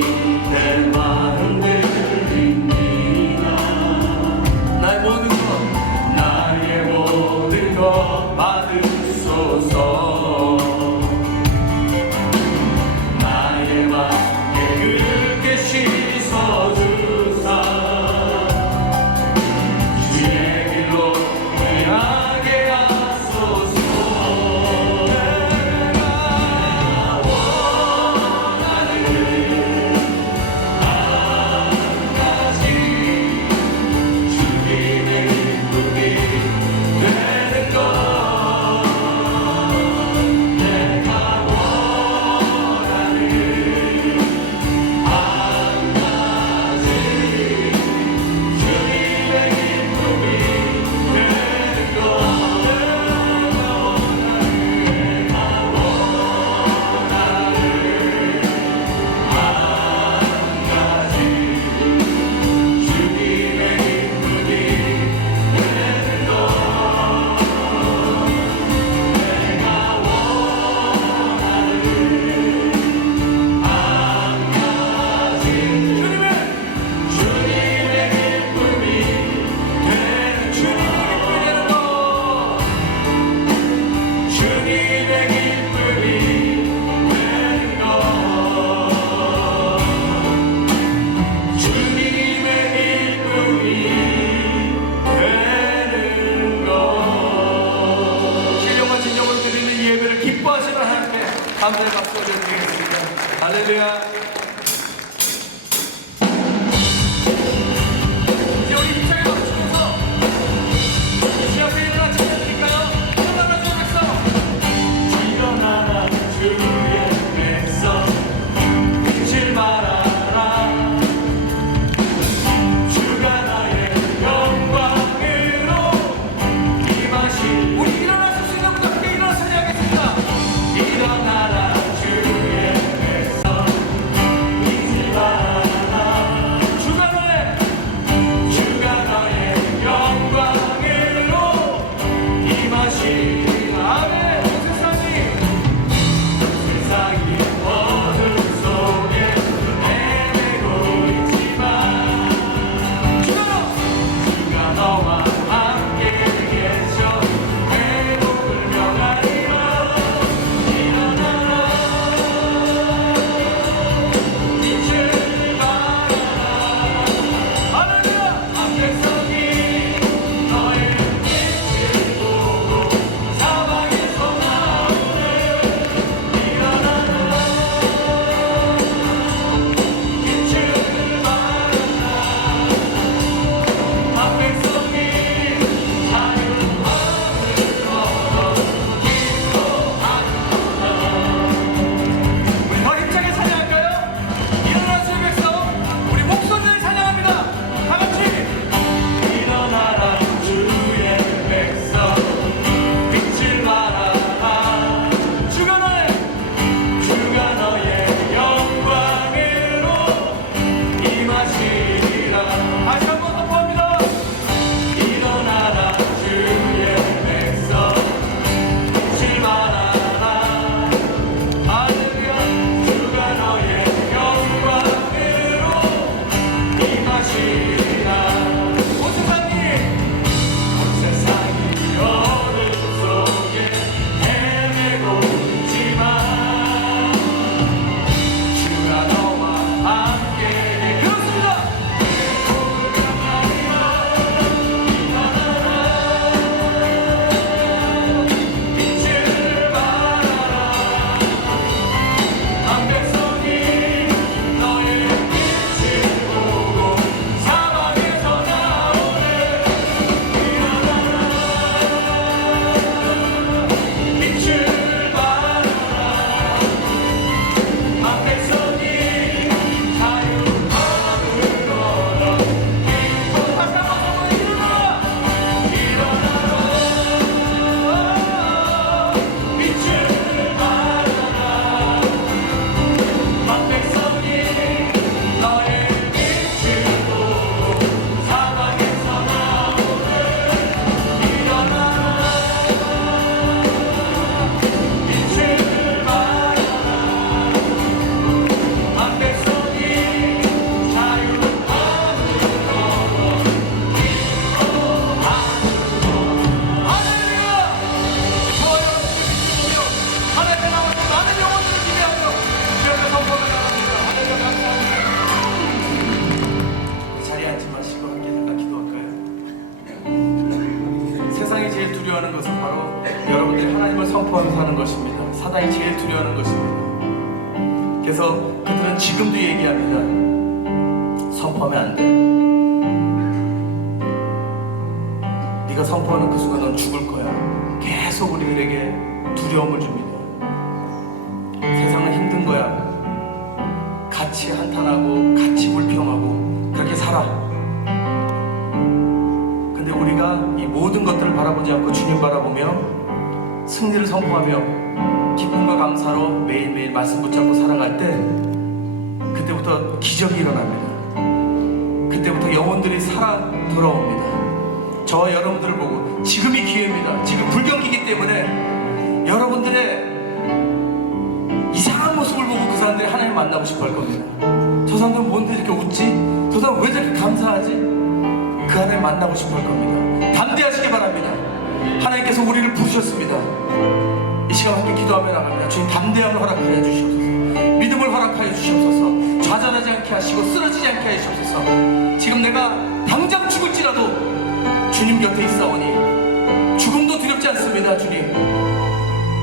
내 마음 드립니다. 나의 모든 것 받으소서. 나의 맘에 그렇게 씻어주사 주의 길로 행하게 하소서. 내가 원하는 사단이 제일 두려워하는 것입니다. 그래서 그들은 지금도 얘기합니다. 선포하면 안 돼. 네가 선포하는 그 순간 넌 죽을 거야. 계속 우리들에게 두려움을 줍니다. 세상은 힘든 거야. 같이 한탄하고 같이 불평하고 그렇게 살아. 근데 우리가 이 모든 것들을 바라보지 않고 주님 바라보며 승리를 선포하며 기쁨과 감사로 매일매일 말씀 붙잡고 살아갈 때 그때부터 기적이 일어납니다. 그때부터 영혼들이 살아 돌아옵니다. 저와 여러분들을 보고 지금이 기회입니다. 지금 불경기이기 때문에 여러분들의 이상한 모습을 보고 그 사람들이 하나님 만나고 싶어 할 겁니다. 저 사람들은 뭔데 이렇게 웃지? 저 사람 왜 저렇게 감사하지? 그 하나님 만나고 싶어 할 겁니다. 담대하시기 바랍니다. 하나님께서 우리를 부르셨습니다. 이 시간 함께 기도하며 나갑니다. 주님 담대함을 허락하여 주시옵소서. 믿음을 허락하여 주시옵소서. 좌절하지 않게 하시고 쓰러지지 않게 하시옵소서. 지금 내가 당장 죽을지라도 주님 곁에 있사오니 죽음도 두렵지 않습니다. 주님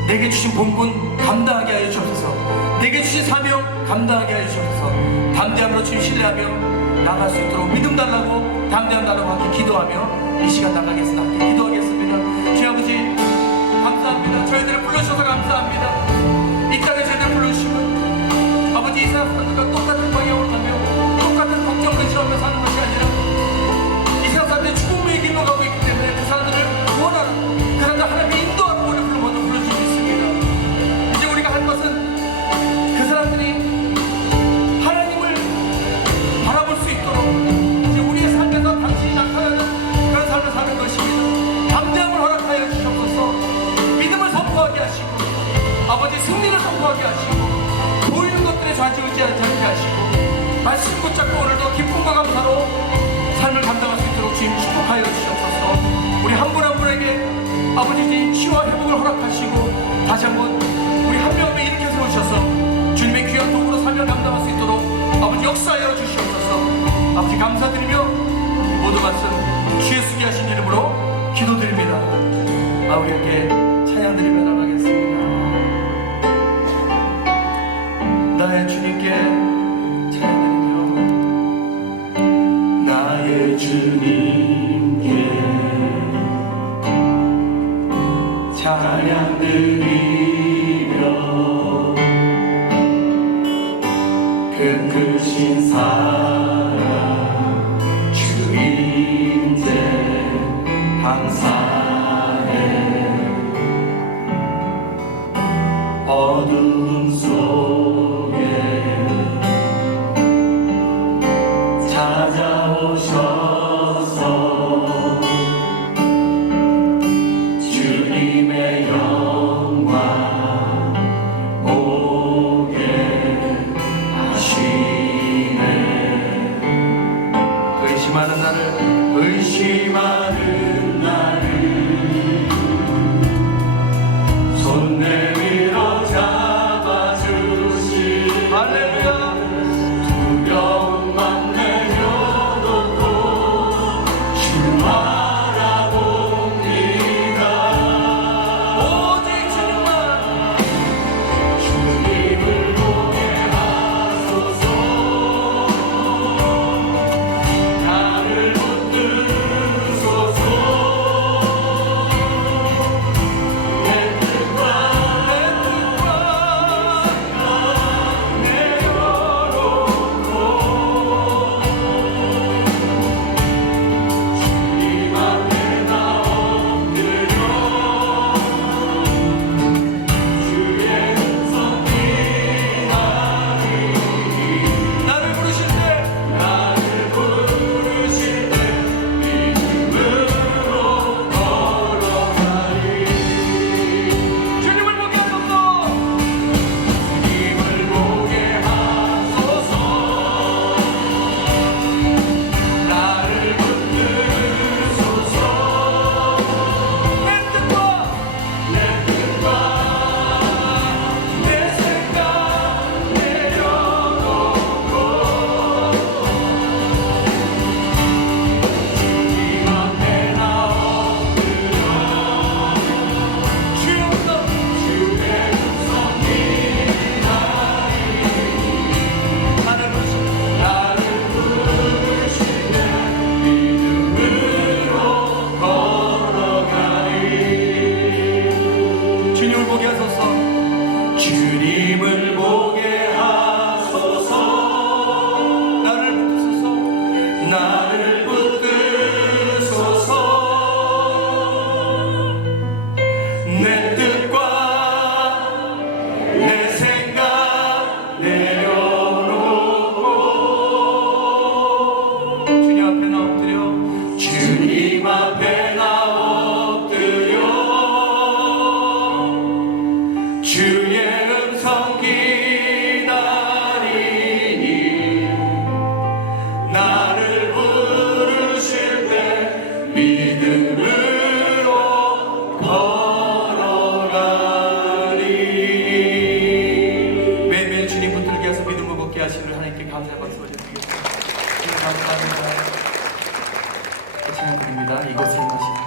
내게 주신 본분 감당하게 하여 주옵소서. 내게 주신 사명 감당하게 하여 주옵소서. 담대함으로 주님 신뢰하며 나갈 수 있도록 믿음 달라고 담대함 달라고 함께 기도하며 이 시간 나가겠습니다. 함께 기도하겠습니다. 주님 아버지 감사합니다. 저희들을 불러주셔서 감사합니다. 이 땅에 저희들을 불러주시면 아버지 이 세상 사람들과 똑같은 방향으로 가며 똑같은 걱정 근심하며 사는 것이 아니라 이 세상 사람들이 죽음의 길로 가고 있기 때문에 그 사람들을 구원하라. 그 사람들 하나님의 인도하고 우리를 먼저 불러주시고 있습니다. 이제 우리가 할 것은 그 사람들이 하나님을 바라볼 수 있도록 이제 우리의 삶에서 당신이 나타나는 그런 삶을 사는 것입니다. 담대함을 허락하여 주시옵소서. 믿음을 선포하게 하시고 아버지 승리를 선포하게 하시고 보이는 것들에 좌지우지하지 않게 하시고 말씀 붙잡고 오늘도 기쁨과 감사로 삶을 감당할 수 있도록 주님 축복하여 주시옵소서. 우리 한 분 한 분에게 아버지 주님 치유와 회복을 허락하시고 다시 한번 우리 한 명 한 명 일으켜 세우셔서 주님의 귀한 도구로 삶을 감당할 수 있도록 아버지 역사하여 주시옵소서. 아버지 감사드리며 모든 말씀 주의 쓰게 하신 이름으로 기도드립니다. 우리 함께 찬양 드리며 나가겠습니다. 나의 주님께 찬양 드리며 나의 주님께 찬양 드리며 그 크신 사랑 주 임재 감사해. 어두움 속에 찾아오셔서 주님의 영광 오게 하시네. 의심하는 나를 손 내밀어 잡아주시. 할렐루야. 두려움만 내려놓고 주 바라봅니다. 오직 주님을 보게 하소서. 나를 붙드소서. 감사의 박수 올려드리겠습니다. 주님 감사합니다. 찬양 드립니다. 이것을 마시는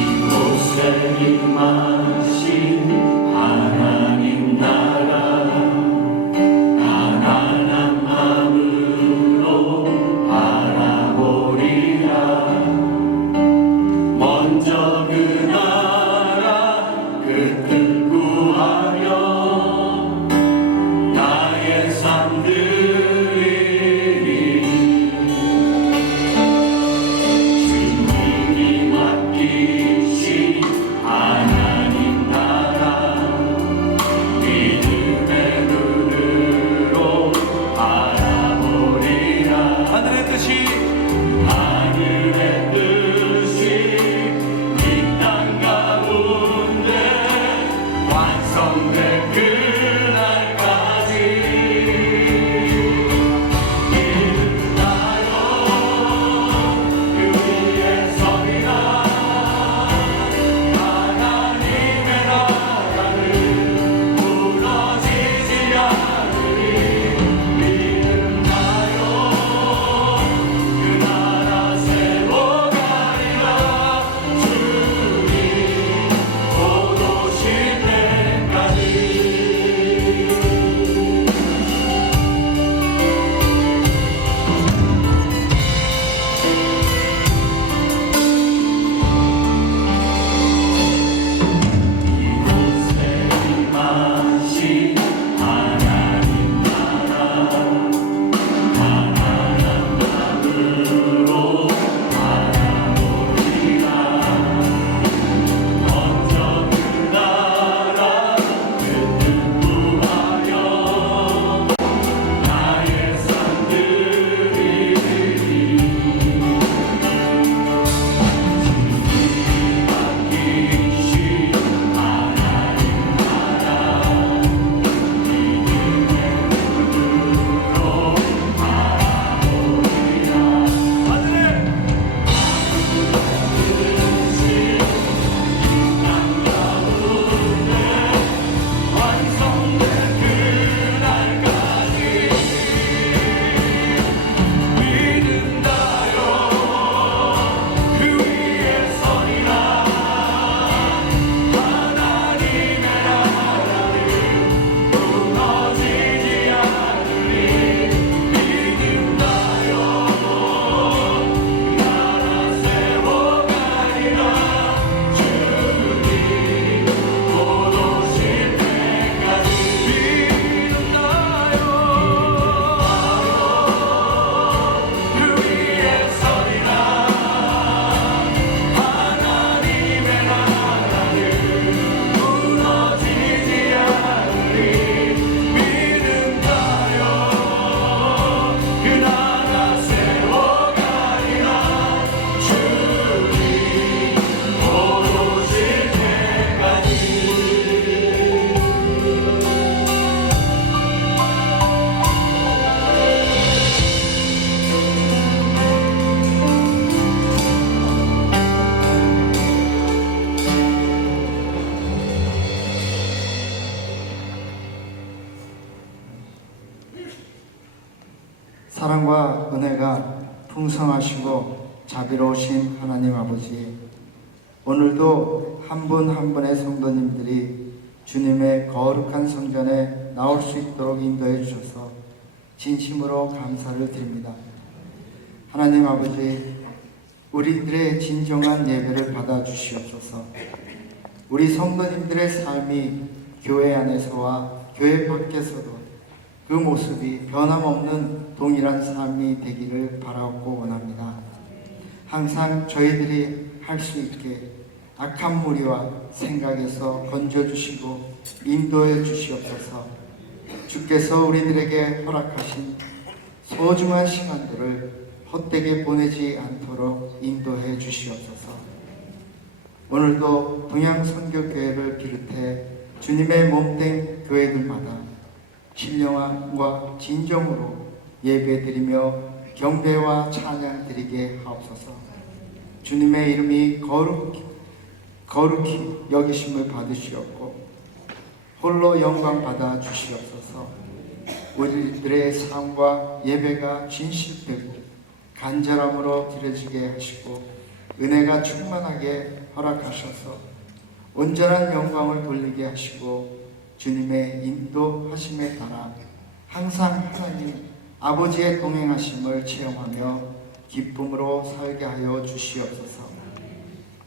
이곳에 임하신 하나님 나라 가난한 마음으로 바라보리라. 먼저 그 나라 그 뜻 구하며 나의 삶 드리니 주님이 맡기신 하나님 나라 믿음의 눈으로 바라보리라. 하늘의 뜻이 하늘의 뜻이 이 땅 가운데 완성될 그날까지 믿나요? 그 위에 서리라. 하나님의 나라는 무너지지 않으리. 믿나요? 그 나라 세워가리라. 주님 곧 오실 때까지. 이곳에 임하신 하나님 나라 가난한 마음으로 바라보리라. 먼저 그 나라 그 뜻 구하여 나의 삶 드리니 주님이 맡기신 하나님 나라 믿음의 눈으로 바라보리라. 하늘의 완성된 그날까지 믿는다요. 그 위에 서리라. 하나님의 나라는 무너지지 않으리. 믿는다요. 그 나라 세워가리라. 주님 곧 오실 때까지 믿는다요. 그 위에 서리라. 하나님의 나라는 무너지지 않으리. 믿는다요. 그 나라 세워가리라. 주님 곧 오실 때까지. 사랑과 은혜가 풍성하시고 자비로우신 하나님 아버지, 오늘도 한 분 한 분의 성도님들이 주님의 거룩한 성전에 나올 수 있도록 인도해 주셔서 진심으로 감사를 드립니다. 하나님 아버지, 우리들의 진정한 예배를 받아 주시옵소서. 우리 성도님들의 삶이 교회 안에서와 교회 밖에서도 그 모습이 변함없는 동일한 삶이 되기를 바라고 원합니다. 항상 저희들이 할 수 있게 악한 무리와 생각에서 건져주시고 인도해 주시옵소서. 주께서 우리들에게 허락하신 소중한 시간들을 헛되게 보내지 않도록 인도해 주시옵소서. 오늘도 동양선교교회를 비롯해 주님의 몸된 교회들마다 신령함과 진정으로 예배드리며 경배와 찬양 드리게 하옵소서. 주님의 이름이 거룩히 여기심을 받으시옵고 홀로 영광 받아 주시옵소서. 우리들의 삶과 예배가 진실되고 간절함으로 드려지게 하시고 은혜가 충만하게 허락하셔서 온전한 영광을 돌리게 하시고 주님의 인도하심에 따라 항상 하나님 아버지의 동행하심을 체험하며 기쁨으로 살게 하여 주시옵소서.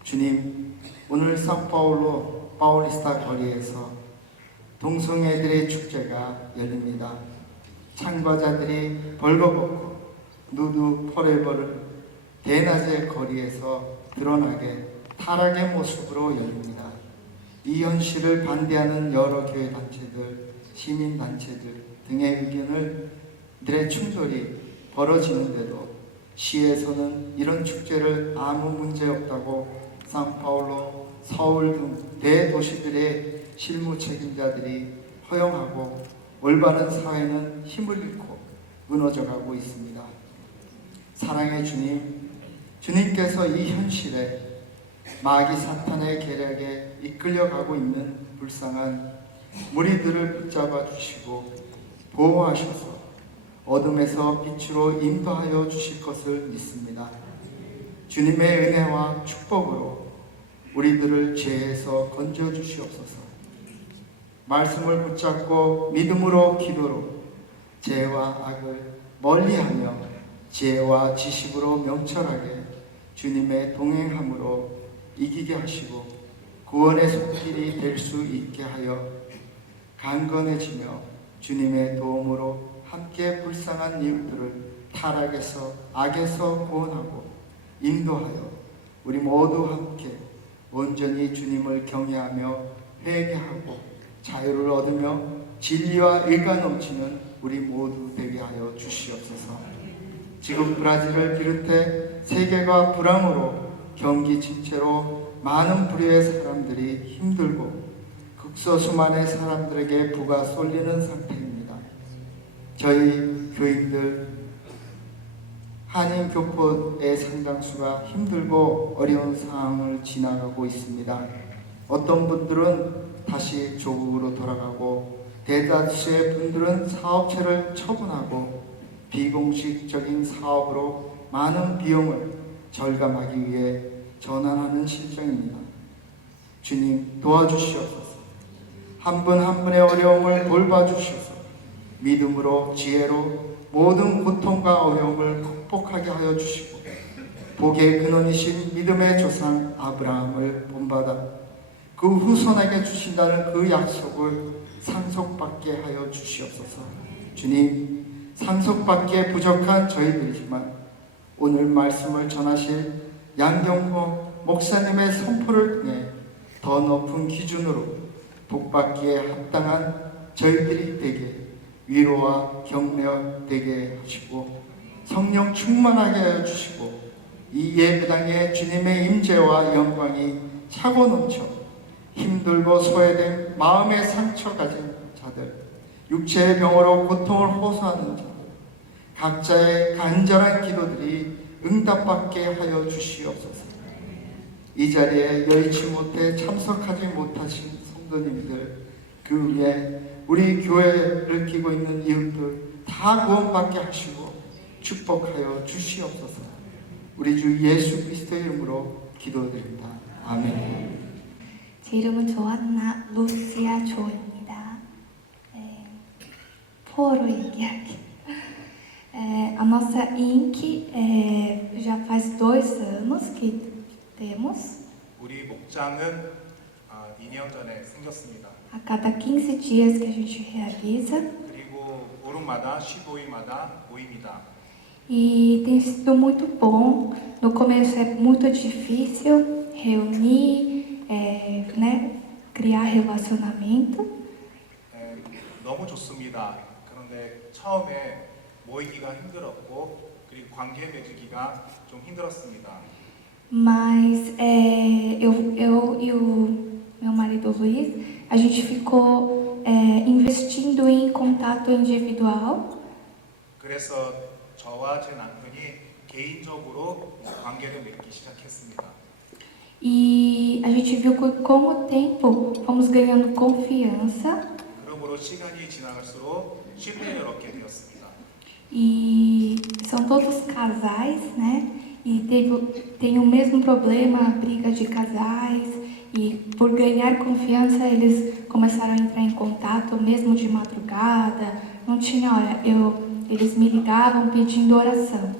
주님, 오늘 상파울로 파울리스타 거리에서 동성애들의 축제가 열립니다. 참가자들이 벌거벗고 누드 포레버를 대낮의 거리에서 드러나게 타락의 모습으로 열립니다. 이 현실을 반대하는 여러 교회 단체들, 시민 단체들 등의 의견들의 충돌이 벌어지는데도 시에서는 이런 축제를 아무 문제 없다고 상파울로, 서울 등 대도시들의 실무 책임자들이 허용하고 올바른 사회는 힘을 잃고 무너져가고 있습니다. 사랑의 주님, 주님께서 이 현실에 마귀 사탄의 계략에 이끌려가고 있는 불쌍한 무리들을 붙잡아 주시고 보호하셔서 어둠에서 빛으로 인도하여 주실 것을 믿습니다. 주님의 은혜와 축복으로 우리들을 죄에서 건져 주시옵소서. 말씀을 붙잡고 믿음으로 기도로 죄와 악을 멀리하며 지혜와 지식으로 명철하게 주님의 동행함으로 이기게 하시고 구원의 손길이 될 수 있게 하여 강건해지며 주님의 도움으로 함께 불쌍한 이웃들을 타락에서 악에서 구원하고 인도하여 우리 모두 함께 온전히 주님을 경외하며 회개하고 자유를 얻으며 진리와 의가 넘치는 우리 모두 되게 하여 주시옵소서. 지금 브라질을 비롯해 세계가 불황으로 경기 침체로 많은 부류의 사람들이 힘들고 극소수만의 사람들에게 부가 쏠리는 상태입니다. 저희 교인들 한인 교포의 상당수가 힘들고 어려운 상황을 지나가고 있습니다. 어떤 분들은 다시 조국으로 돌아가고 대다수의 분들은 사업체를 처분하고 비공식적인 사업으로 많은 비용을 절감하기 위해 전환하는 실정입니다. 주님 도와주시옵소서. 한 분 한 분의 어려움을 돌봐주셔서 믿음으로 지혜로 모든 고통과 어려움을 극복하게 하여 주시고 복의 근원이신 믿음의 조상 아브라함을 본받아 그 후손에게 주신다는 그 약속을 상속받게 하여 주시옵소서. 주님, 상속받기에 부족한 저희들이지만 오늘 말씀을 전하실 양경호 목사님의 선포를 통해 더 높은 기준으로 복받기에 합당한 저희들이 되게 위로와 격려 되게 하시고 성령 충만하게 하여 주시고 이 예배당에 주님의 임재와 영광이 차고 넘쳐 힘들고 소외된 마음의 상처 가진 자들, 육체의 병으로 고통을 호소하는 자들, 각자의 간절한 기도들이 응답받게 하여 주시옵소서. 이 자리에 여의치 못해 참석하지 못하신 성도님들, 그 위에 우리 교회를 끼고 있는 이웃들 다 구원받게 하시고 축복하여 주시옵소서. 우리 주 예수 그리스도의 이름으로 기도드립니다. 아멘. 제 이름은 조한나 루시아 조입니다. 포로 얘기할게요. A nossa INC já faz 2 anos que temos. 우리 목장은 2년 전에 생겼습니다. A cada 15 dias que a gente realiza. 그리고 오름마다 15일마다 모입니다. E tem sido muito bom. No começo é muito difícil reunir, né, criar relacionamento. 너무 좋습니다. 그런데 처음에 모이기가 힘들었고 그리고 관계 맺기가 좀 힘들었습니다. Mas eu e o meu marido Luiz, a gente ficou investindo em contato individual. 그래서 저와 제 남편이 개인적으로 관계를 맺기 시작했습니다. E a gente viu com o tempo fomos ganhando confiança 그러므로 시간이 지나갈수록 신뢰를 얻게 되었습니다. e são todos casais, né? E tem o mesmo problema, briga de casais e por ganhar confiança eles começaram a entrar em contato mesmo de madrugada, não tinha hora. Eles me ligavam pedindo oração.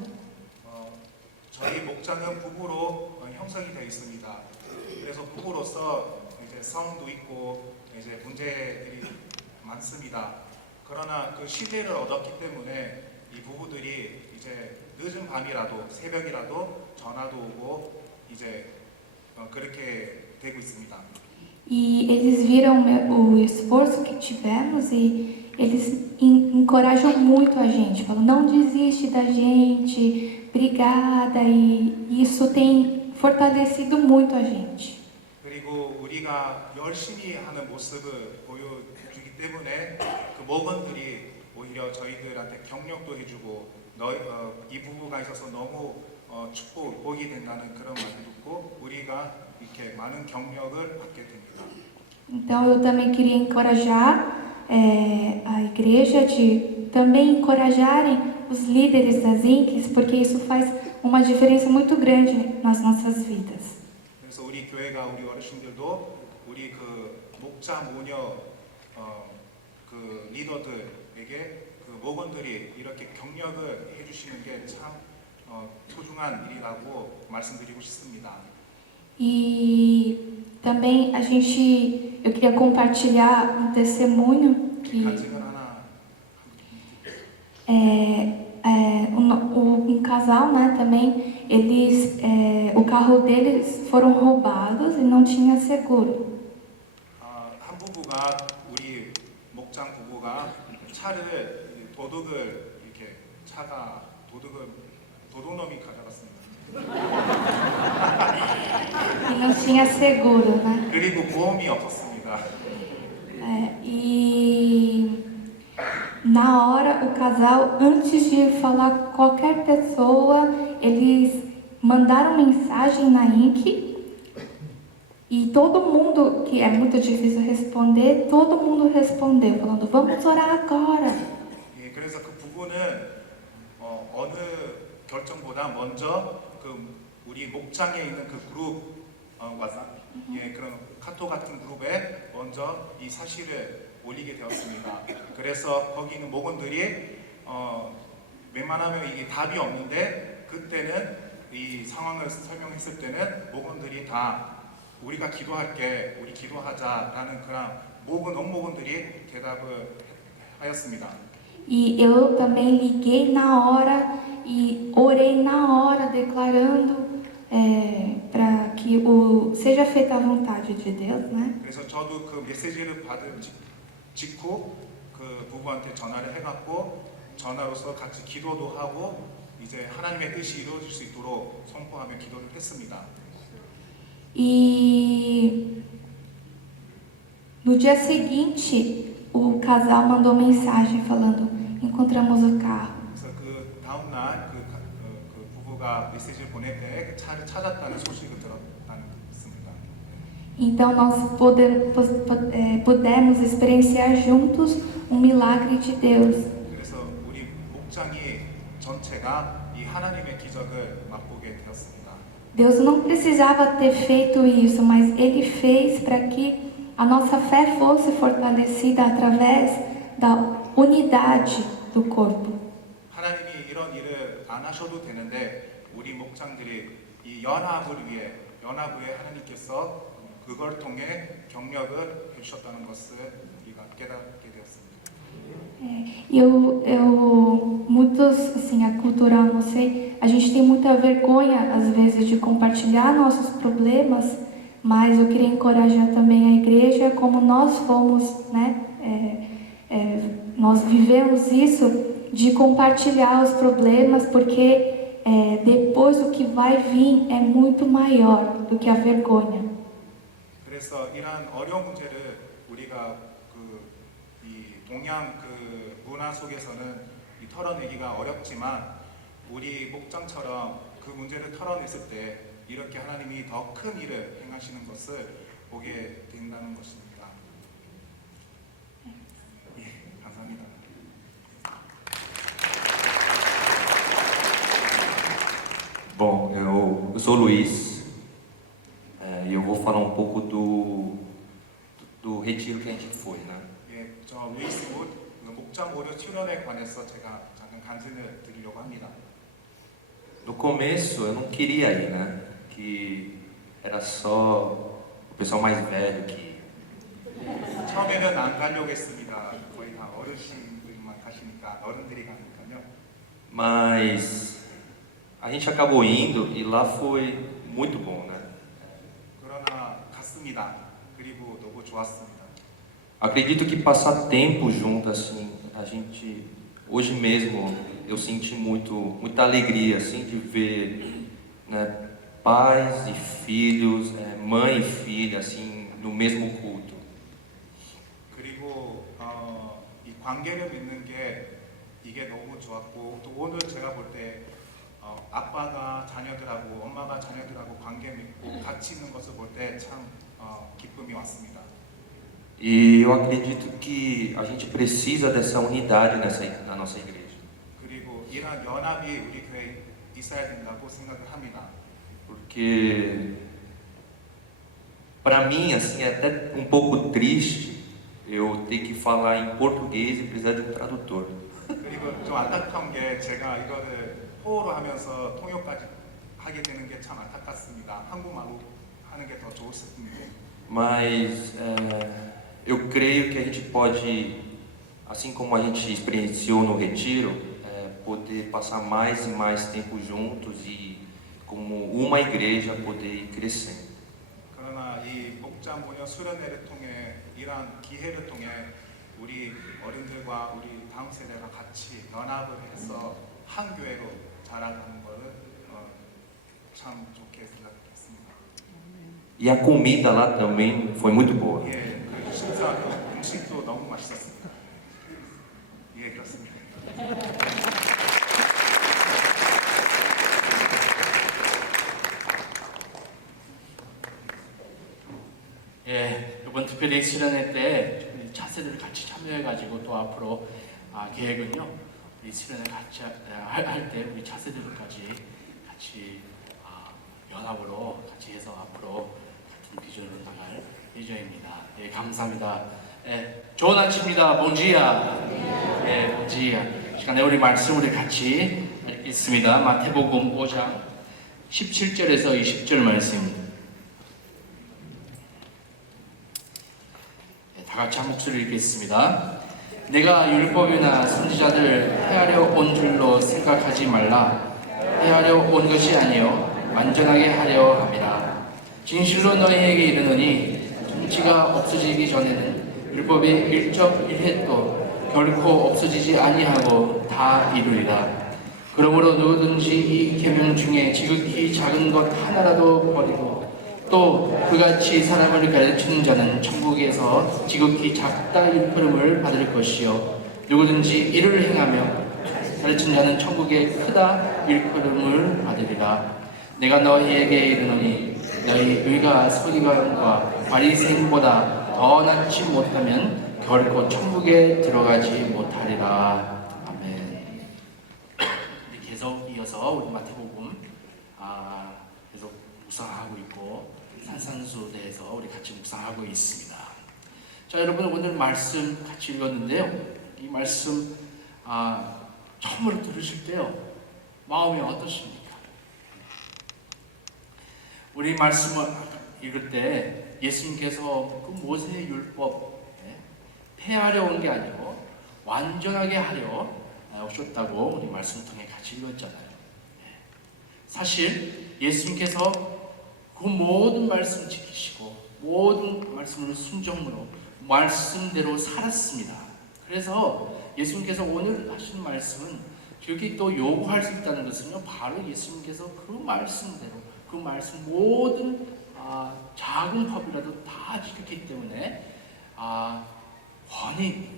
저희 목장은 부부로 형성이 되어 있습니다. 그래서 부부로서 이제 싸움도 있고 이제 문제들이 많습니다. 그러나 그 신뢰를 얻었기 때문에 이 부부들이 이제 늦은 밤이라도 새벽이라도 전화도 오고 이제 그렇게 되고 있습니다. E eles viram o esforço que tivemos e eles encorajam muito a gente, falam, não desiste da gente, obrigada, e isso tem fortalecido muito a gente. 그리고 우리가 열심히 하는 모습을 보여주기 때문에 그 목원들이 오히려 저희들한테 격려도 해주고 이 부부가 있어서 너무 축복이 된다는 그런 말을 듣고 우리가 이렇게 많은 경력을 받게 됩니다. Então eu também queria encorajar a igreja de também encorajarem os líderes das INCs, porque isso faz uma diferença muito grande nas nossas vidas. 그래서 우리 교회가 우리 어르신들도 우리 그 목자 모녀 그 리더들에게 그 목원들이 이렇게 경력을 해주시는 게 참 소중한 일이라고 말씀드리고 싶습니다. E também eu queria compartilhar um testemunho que 간증을 하나 um casal, né, também, o carro deles foram roubados e não tinha seguro. 한 부부가 우리 목장 부부가 차를 도둑을 이렇게 도둑놈이 가져갔습니다. E não tinha seguro, né? 그리고 보험이 없었습니다. E na hora, o casal, antes de falar com qualquer pessoa, eles mandaram mensagem na INC e todo mundo, que é muito difícil responder, todo mundo respondeu, falando, vamos orar agora. 예, 그래서 그 부부는 어느 결정보다 먼저 그 우리 목장에 있는 그 그룹 예, 그런 카톡 같은 그룹에 먼저 이 사실을 올리게 되었습니다. 그래서 거기 있는 목원들이 웬만하면 이게 답이 없는데 그때는 이 상황을 설명했을 때는 목원들이 다 우리가 기도할게, 우리 기도하자라는 그런 옥목원들이 대답을 하였습니다. E eu também liguei na hora e orei na hora, declarando para que seja feita a vontade de Deus, né? 그래서 저도 그 메시지를 받은 직후 그 부부한테 전화를 해갖고 전화로서 같이 기도도 하고 이제 하나님의 뜻이 이루어질 수 있도록 선포하며 기도를 했습니다. E no dia seguinte, o casal mandou mensagem falando: encontramos o carro. 그래서 그 다음 날 그 부부가 메시지를 보낼 때 그 차를 찾았다는 소식을 들었다는 것입니다. Então nós pudemos experienciar juntos um milagre de Deus. 그래서 우리 목장이 전체가 이 하나님의 기적을 맛보게 되었습니다. Deus não precisava ter feito isso, mas Ele fez para que a nossa fé fosse fortalecida através da unidade do corpo. 하나님이 이런 일을 안 하셔도 되는데 우리 목장들이 이 연합을 위해 하나님께서 그걸 통해 경력을 해주셨다는 것을 우리가 깨닫게 되었습니다. Muitos, assim, a cultura, não sei, a gente tem muita vergonha às vezes de compartilhar nossos problemas, mas eu queria encorajar também a igreja, como nós fomos, né, nós vivemos isso, de compartilhar os problemas, porque depois o que vai vir é muito maior do que a vergonha. 그래서 이러한 어려운 문제를 우리가 이 동양 그 문화 속에서는 이 털어내기가 어렵지만 우리 목장처럼 그 문제를 털어냈을 때 이렇게 하나님이 더 큰 일을 행하시는 것을 보게 된다는 것입니다. 예, 감사합니다. Bom, eu sou o Luiz e eu vou falar um pouco do retiro que a gente foi, né? 예, 저 루이스 굿 목장 오류 출연에 관해서 제가 잠깐 간증을 드리려고 합니다. No começo eu não queria ir, né? Que era só o pessoal mais velho que ia. 처음에는 안 가려고 했습니다. 거의 다 어르신들만 가시니까 어른들이 가니까요. Mas a gente acabou indo e lá foi muito bom, né? 그러나 갔습니다. 그리고 너무 좋았습니다. Acredito que passar tempo junto assim, a gente hoje mesmo eu senti muita alegria assim de ver, né, pais e filhos, mãe e filha assim no mesmo culto. 그리고 이 관계를 맺는 게 이게 너무 좋았고 또 오늘 제가 볼 때 아빠가 자녀들하고 엄마가 자녀들하고 관계 맺고 같이 있는 것을 볼 때 참 기쁨이 왔습니다. E eu acredito que a gente precisa dessa unidade na nossa igreja, 그리고 이런 연합이 우리 교회에 있어야 된다고 생각을 합니다. porque para mim assim é até um pouco triste eu ter que falar em português e precisar de um tradutor. 그리고 좀 안타까운 게 제가 이거를 포어로 하면서 통역까지 하게 되는 게 참 안타깝습니다. 한국말로 하는 게 더 좋을 텐데. Mas eu creio que a gente pode, assim como a gente experienciou no retiro, poder passar mais e mais tempo juntos e como uma igreja poder ir crescendo. 그러나 이 목자 모녀 수련회를 통해 이러한 기회를 통해 우리 어른들과 우리 다음 세대가 같이 연합을 해서 한 교회로 자라가는 것을 참 좋게 생각했습니다. E a comida lá também foi muito boa. 예, 그 식사도 음식도 너무 맛있었습니다. 예, 그렇습니다. 예, 이번 특별히 수련회 때 우리 차세들을 같이 참여해가지고 또 앞으로 계획은요, 우리 수련회 같이 할 때 우리 차세들까지 같이 연합으로 같이 해서 앞으로 같은 기준으로 나갈 예정입니다. 예, 감사합니다. 예, 좋은 아침입니다. 봉지야. 예, 봉지야. 시간에 우리 말씀을 같이 읽습니다. 마태복음 5장 17절에서 20절 말씀입니다. 다 같이 한 목소리로 읽겠습니다. 내가 율법이나 선지자들 해하려 온 줄로 생각하지 말라. 해하려 온 것이 아니요 완전하게 하려 함이라. 진실로 너희에게 이르노니 정치가 없어지기 전에는 율법의 1.1획도 결코 없어지지 아니하고 다 이루리라. 그러므로 누구든지 이 계명 중에 지극히 작은 것 하나라도 버리고 또 그같이 사람을 가르치는 자는 천국에서 지극히 작다 일컬음을 받을 것이요 누구든지 이를 행하며 가르치는 자는 천국에 크다 일컬음을 받으리라. 내가 너희에게 이르노니 너희 의가 서기관과 바리새인보다 더 낫지 못하면 결코 천국에 들어가지 못하리라. 아멘. 우리 계속 이어서 우리 마태복음 계속 묵상하고 있고 산산수대에서 우리 같이 묵상하고 있습니다. 자, 여러분 오늘 말씀 같이 읽었는데요. 이 말씀 처음으로 들으실 때요, 마음이 어떠십니까? 우리 말씀을 읽을 때 예수님께서 그 모세의 율법 폐하려 온 게 아니고 완전하게 하려 오셨다고 우리 말씀을 통해 같이 읽었잖아요. 사실 예수님께서 그 모든 말씀 지키시고 모든 말씀을 순종으로 말씀대로 살았습니다. 그래서 예수님께서 오늘 하신 말씀은 여기 또 요구할 수 있다는 것은요, 바로 예수님께서 그 말씀대로 그 말씀 모든 작은 법이라도 다 지켰기 때문에 권위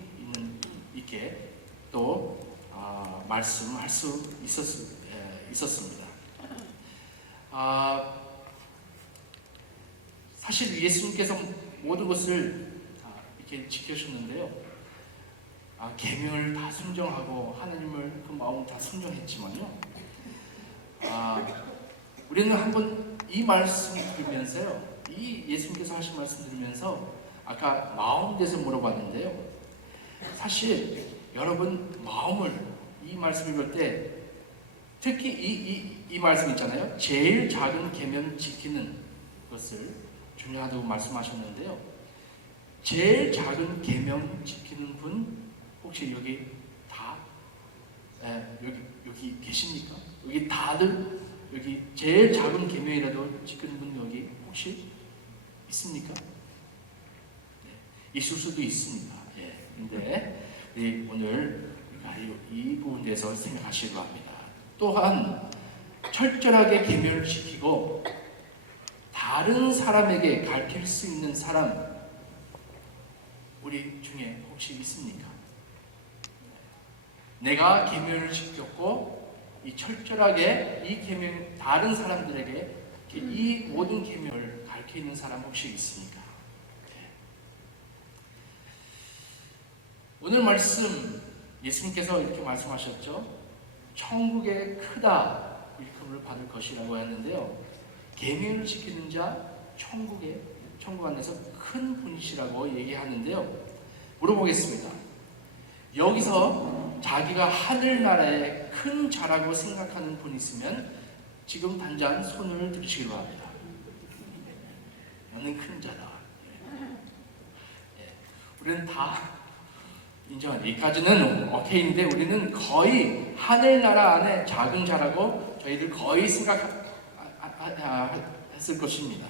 있게 또 말씀할 수 있었습니다. 사실 예수님께서 모든 것을 이렇게 지켜주셨는데요. 계명을 다 순종하고 하나님을 그 마음 다 순종했지만요. 우리는 한번 이 말씀 들으면서요, 이 예수님께서 하신 말씀 들으면서 아까 마음 대해서 물어봤는데요. 사실 여러분 마음을 이 말씀 읽을 때 특히 이 말씀 있잖아요. 제일 작은 계명 지키는 것을 중요하다고 말씀하셨는데요. 제일 작은 계명 지키는 분 혹시 여기 다 여기 계십니까? 여기 다들 여기 제일 작은 계명이라도 지키는 분 여기 혹시 있습니까? 네, 있을 수도 있습니다. 예. 근데 우리 오늘 이 부분에 대해서 생각하시기로 합니다. 또한 철저하게 계명을 지키고 다른 사람에게 가르칠 수 있는 사람 우리 중에 혹시 있습니까? 내가 계명을 지켰고 이 철저하게 이 계명 다른 사람들에게 이 모든 계명을 가르치는 사람 혹시 있습니까? 네. 오늘 말씀 예수님께서 이렇게 말씀하셨죠. 천국에 크다 일컬음을 받을 것이라고 했는데요. 계명을 지키는 자 천국 안에서 큰 분이시라고 얘기하는데요. 물어보겠습니다. 여기서 자기가 하늘나라의 큰 자라고 생각하는 분 있으면 지금 당장 손을 들으시기 바랍니다. 나는 큰 자다. 우리는 다 인정합니다. 여기까지는 오케이인데 우리는 거의 하늘나라 안에 작은 자라고 저희들 거의 생각했을 것입니다.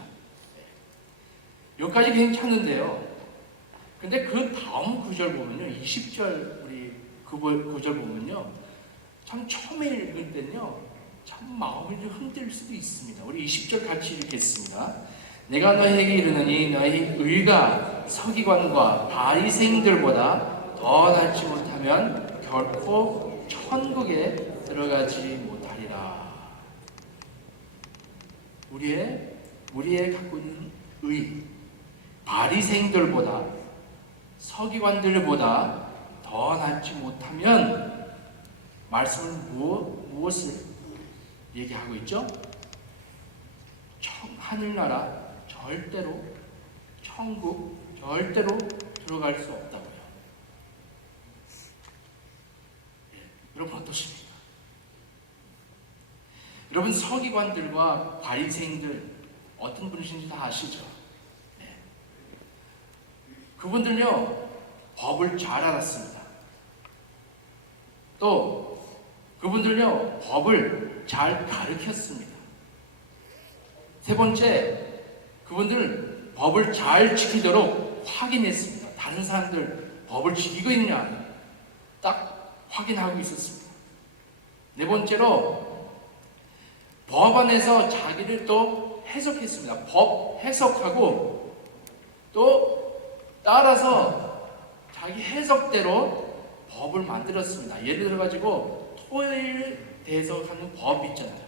여기까지 괜찮은데요. 근데 그 다음 구절 보면요, 20절 우리 그 구절 보면요, 참 처음에 읽을 때는요, 참 마음이 좀 흔들릴 수도 있습니다. 우리 20절 같이 읽겠습니다. 내가 너희에게 이르노니 너희 의가 서기관과 바리새인들보다 더 낫지 못하면 결코 천국에 들어가지 못하리라. 우리의 갖고 있는 의, 바리새인들보다 서기관들보다 더 낫지 못하면 말씀은 무엇을 얘기하고 있죠? 하늘나라 절대로 천국 절대로 들어갈 수 없다고요. 여러분 어떠십니까? 여러분 서기관들과 바리새인들 어떤 분이신지 다 아시죠? 네. 그분들요 법을 잘 알았습니다. 또 그분들요 법을 잘 가르쳤습니다. 세 번째, 그분들 법을 잘 지키도록 확인했습니다. 다른 사람들 법을 지키고 있냐 딱 확인하고 있었습니다. 네 번째로 법 안에서 자기를 또 해석했습니다. 법 해석하고 또 따라서 자기 해석대로 법을 만들었습니다. 예를 들어 가지고 토요일 대해석하는 법 있잖아요.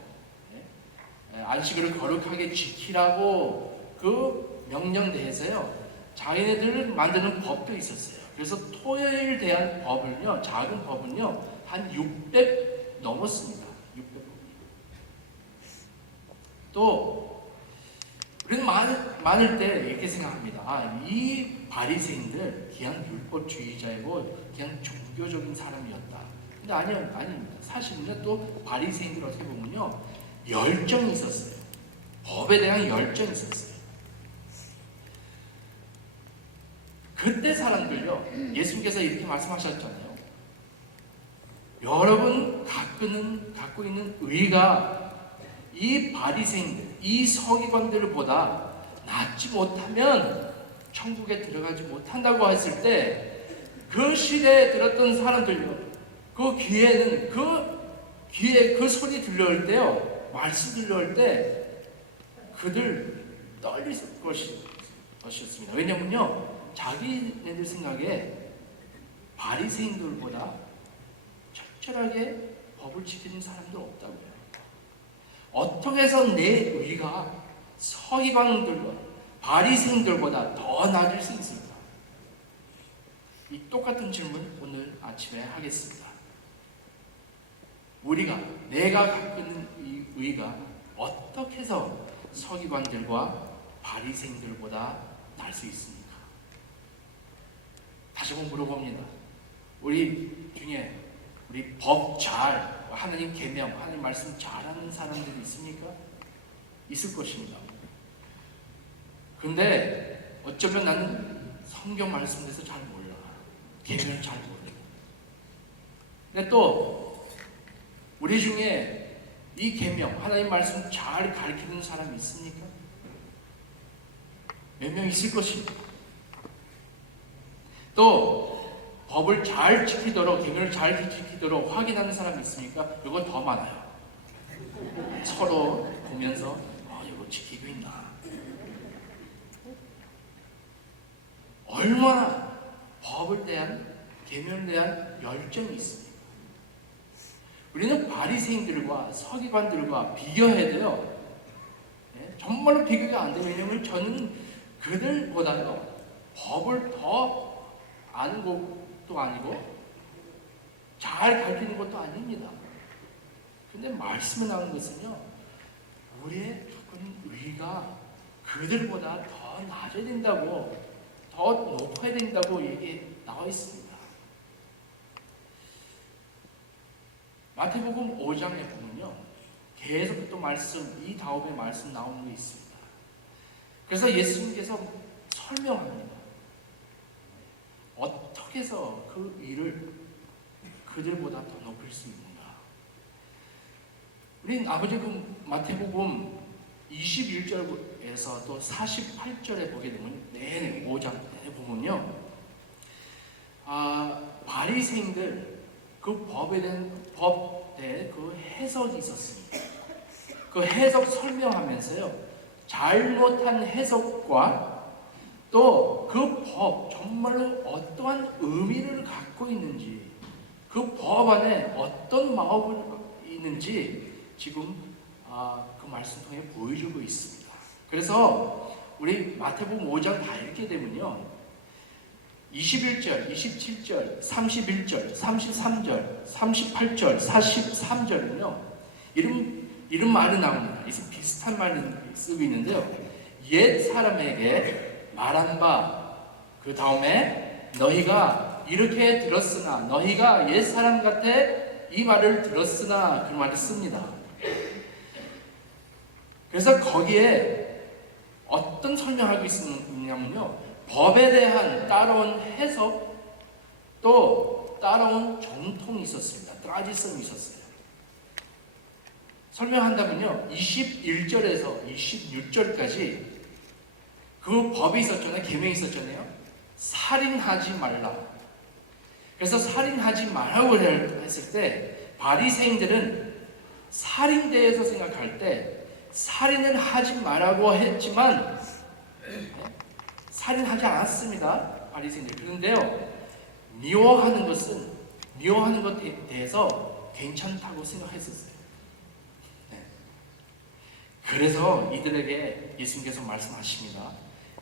안식일을 거룩하게 지키라고 그 명령 내에서요 자기네들 만드는 법도 있었어요. 그래서 토요일 대한 법을요, 작은 법은요 한 600 넘었습니다. 600법. 또 우리는 많을 때 이렇게 생각합니다. 이 바리새인들 그냥 율법주의자이고 그냥 종교적인 사람이었다. 근데 아닙니다. 사실은 또 바리새인들 어떻게 보면요 열정이 있었어요. 법에 대한 열정이 있었어요. 그때 사람들요 예수님께서 이렇게 말씀하셨잖아요. 여러분 갖고 있는 의가 이 바리새인들, 이 서기관들보다 낫지 못하면 천국에 들어가지 못한다고 했을 때 그 시대에 들었던 사람들요 그 귀에 그 소리 들려올 때요 말씀 들려올 때 그들 떨릴 것이었습니다. 왜냐면요 자기네들 생각에 바리새인들보다 철저하게 법을 지키는 사람도 없다고요. 어떻게 해서 내 의가 서기관들과 바리새인들보다 더 낮을 수 있을까? 이 똑같은 질문 오늘 아침에 하겠습니다. 내가 갖고 있는 이 의가 어떻게 해서 서기관들과 바리새인들보다 날 수 있습니까? 다시 한번 물어봅니다. 우리 중에 우리 법 잘, 하나님 계명, 하나님 말씀 잘하는 사람들이 있습니까? 있을 것입니다. 근데 어쩌면 나는 성경 말씀에 대해서 잘 몰라. 계명을 잘 몰라. 근데 또 우리 중에 이 계명, 하나님 말씀 잘 가르치는 사람이 있습니까? 몇 명 있을 것입니다. 또 법을 잘 지키도록, 계명을 잘 지키도록 확인하는 사람이 있습니까? 이거 더 많아요. 서로 보면서 이거 지키고 있나? 얼마나 법을 대한, 계명에 대한 열정이 있습니까? 우리는 바리새인들과 서기관들과 비교해도요, 정말로 비교가 안 돼요. 왜냐하면 저는 그들보다요 법을 더 아는 것도 아니고 잘 가르치는 것도 아닙니다. 근데 말씀에 나오는 것은요, 우리의 조건 의가 그들보다 더 낮아야 된다고, 더 높아야 된다고 얘기 나와 있습니다. 마태복음 5장에 보면요, 계속 또 말씀, 이 다음에 말씀 나오는 게 있습니다. 그래서 예수님께서 설명합니다. 어떻게 해서 그 일을 그들보다 더 높일 수 있는가? 우린 아버지 그 마태복음 21절에서 또 48절에 보게 되면 내내 5장에 보면요, 바리새인들 그 법에 대한 그 해석이 있었습니다. 그 해석 설명하면서요, 잘못한 해석과 또 그 법 정말로 어떠한 의미를 갖고 있는지, 그 법 안에 어떤 마음이 있는지 지금 그 말씀 통해 보여주고 있습니다. 그래서 우리 마태복음 5장 다 읽게 되면요, 21절, 27절, 31절, 33절, 38절, 43절은요 이런 말이 나옵니다. 비슷한 말이 쓰고 있는데요, 옛 사람에게 말한 바 그 다음에 너희가 이렇게 들었으나, 너희가 옛 사람 같아 이 말을 들었으나, 그 말을 씁니다. 그래서 거기에 어떤 설명하고 있느냐면요, 법에 대한 따라온 해석, 또 따라온 정통이 있었습니다. 트라디션이 있었어요. 설명한다면요, 21절에서 26절까지 그 법이 있었잖아요. 계명이 있었잖아요. 살인하지 말라. 그래서 살인하지 말라고 했을 때 바리새인들은 살인대에서 생각할 때 살인을 하지 말라고 했지만 살인하지 않았습니다. 바리새인들. 그런데요, 미워하는 것에 대해서 괜찮다고 생각했었어요. 그래서 이들에게 예수님께서 말씀하십니다.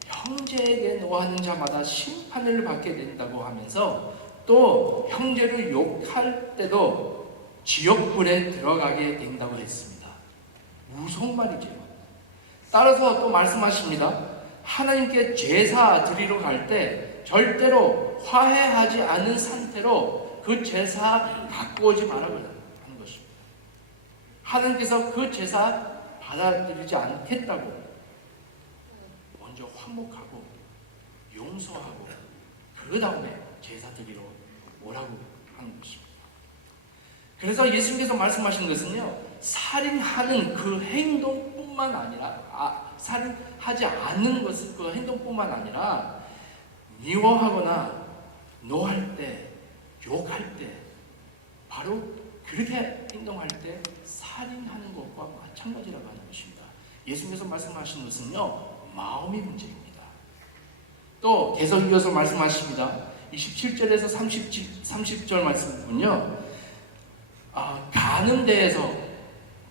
형제에게 노하는 자마다 심판을 받게 된다고 하면서 또 형제를 욕할 때도 지옥불에 들어가게 된다고 했습니다. 무서운 말이죠. 따라서 또 말씀하십니다. 하나님께 제사 드리러 갈 때 절대로 화해하지 않은 상태로 그 제사 갖고 오지 말라고 하는 것입니다. 하나님께서 그 제사 받아들이지 않겠다고 먼저 화목하고 용서하고 그 다음에 제사 드리러 오라고 하는 것입니다. 그래서 예수님께서 말씀하신 것은요, 살인하는 그 행동뿐만 아니라, 살인하지 않는 것은 그 행동뿐만 아니라 미워하거나 노할 때, 욕할 때, 바로 그렇게 행동할 때 살인하는 것과 마찬가지라고 하는 것입니다. 예수님께서 말씀하신 것은요, 마음의 문제입니다. 또 계속 이어서 말씀하십니다. 27절에서 30절 말씀은요, 가는 데에서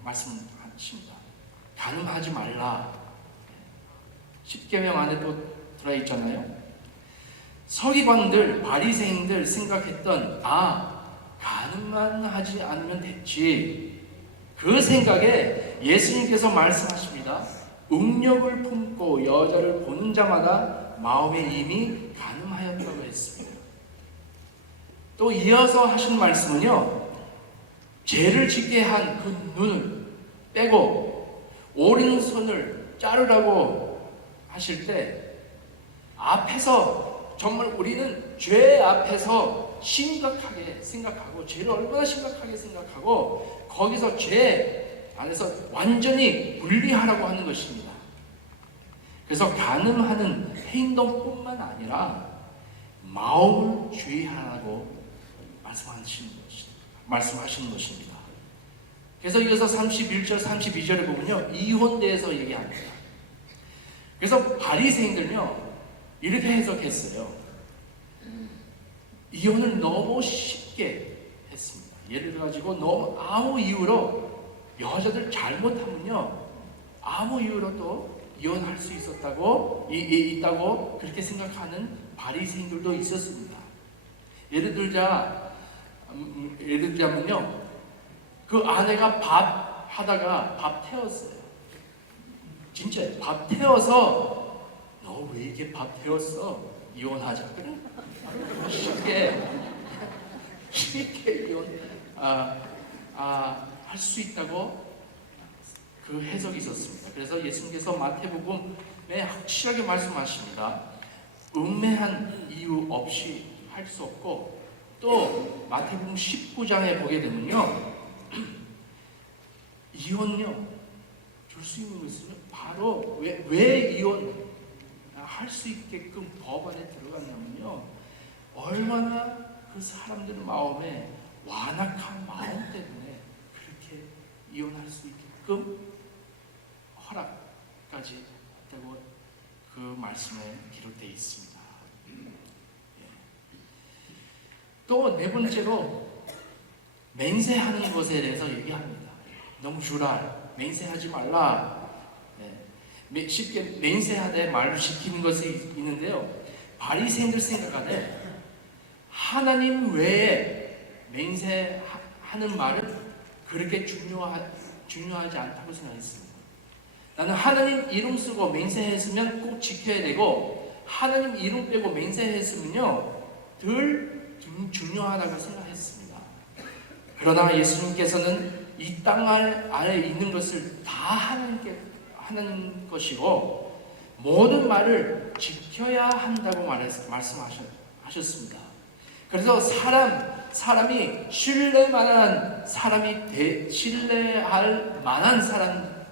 말씀합니다. 말씀하십니다. 간음하지 말라. 10계명 안에 또 들어있잖아요. 서기관들, 바리새인들 생각했던 간음만 하지 않으면 됐지. 그 생각에 예수님께서 말씀하십니다. 음욕을 품고 여자를 보는 자마다 마음에 이미 간음하였다고 했습니다. 또 이어서 하신 말씀은요, 죄를 짓게 한 그 눈을 빼고 오른손을 자르라고 하실 때, 앞에서 정말 우리는 죄 앞에서 심각하게 생각하고, 죄를 얼마나 심각하게 생각하고, 거기서 죄 안에서 완전히 분리하라고 하는 것입니다. 그래서 간음하는 행동뿐만 아니라 마음을 주의하라고 말씀하시는 것입니다. 그래서 이어서 31절, 32절에 보면요, 이혼대에서 얘기합니다. 그래서 바리새인들은요, 이렇게 해석했어요. 이혼을 너무 쉽게 했습니다. 예를 들어가지고 너무 아무 이유로 여자들 잘못하면요, 아무 이유로 또 이혼할 수 있다고 그렇게 생각하는 바리새인들도 있었습니다. 예를 들자면요, 그 아내가 밥 하다가 밥 태웠어요. 진짜 밥 태워서 너 왜 이렇게 밥 태웠어? 이혼하자. 그래? 쉽게 이혼 할 수 있다고 그 해석이 있었습니다. 그래서 예수님께서 마태복음에 확실하게 말씀하십니다. 음해한 이유 없이 할 수 없고, 또 마태복음 19장에 보게 되면요, 이혼요 줄 수 있는 것은 바로 왜 이혼 할 수 있게끔 법안에 들어갔냐면요, 얼마나 그 사람들 마음에 완악한 마음 때문에 그렇게 이혼할 수 있게끔 허락까지 했다고 그 말씀에 기록되어 있습니다. 또 네 번째로 맹세하는 것에 대해서 얘기합니다. 너무 주라, 맹세하지 말라. 쉽게 맹세하되 말로 지키는 것이 있는데요, 바리새인들 생각하되 하나님 외에 맹세하는 말은 그렇게 중요하지 않다고 생각했습니다. 나는 하나님 이름 쓰고 맹세했으면 꼭 지켜야 되고, 하나님 이름 빼고 맹세했으면요 덜 중요하다고 생각했습니다. 그러나 예수님께서는 이 땅 아래 있는 것을 다 하는 것이고, 모든 말을 지켜야 한다고 말씀하셨습니다. 그래서 사람이 신뢰할 만한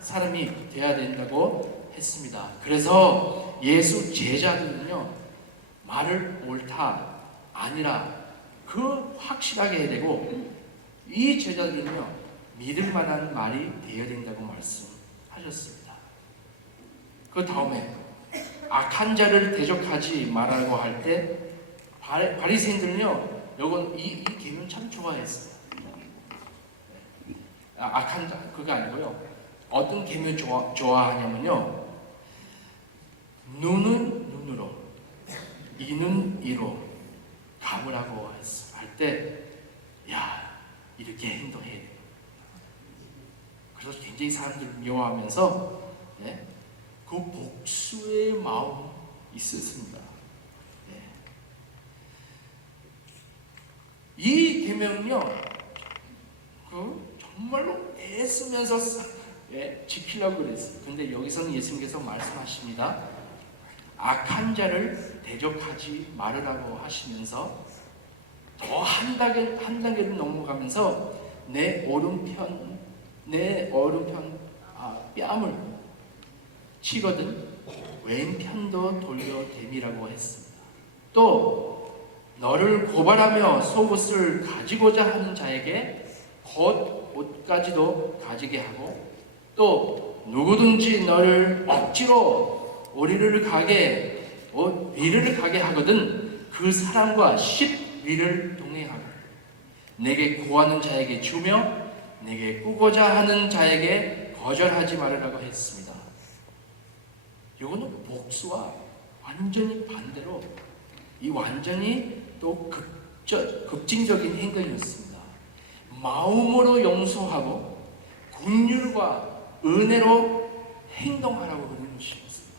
사람이 되어야 된다고 했습니다. 그래서 예수 제자들은요, 말을 옳다 아니라 그 확실하게 해야 되고, 이 제자들은요 믿을 만한 말이 되어야 된다고 말씀하셨습니다. 그 다음에 악한 자를 대적하지 말라고 할 때 바리새인들은요, 요건 이 계명 참 좋아했어요. 악한 자 그거 아니고요, 어떤 계명 좋아하냐면요, 눈은 눈으로, 이는 이로 감으라고 할 때, 야, 이렇게 행동해야 돼요. 그래서 굉장히 사람들을 미워하면서 그 복수의 마음이 있었습니다. 이 계명은요, 정말로 애쓰면서 지키려고 그랬어요. 근데 여기서는 예수님께서 말씀하십니다. 악한 자를 대적하지 말으라고 하시면서 더 한 단계를 넘어가면서 내 오른편 뺨을 치거든 왼편도 돌려대미라고 했습니다. 또 너를 고발하며 속옷을 가지고자 하는 자에게 옷까지도 가지게 하고, 또 누구든지 너를 억지로 위를 가게 하거든 그 사람과 10위를 동행하고, 내게 구하는 자에게 주며 내게 꾸고자 하는 자에게 거절하지 말으라고 했습니다. 이거는 복수와 완전히 반대로 이 완전히 또 급진적인 행동이었습니다. 마음으로 용서하고 긍휼과 은혜로 행동하라고 그러는 것이었습니다.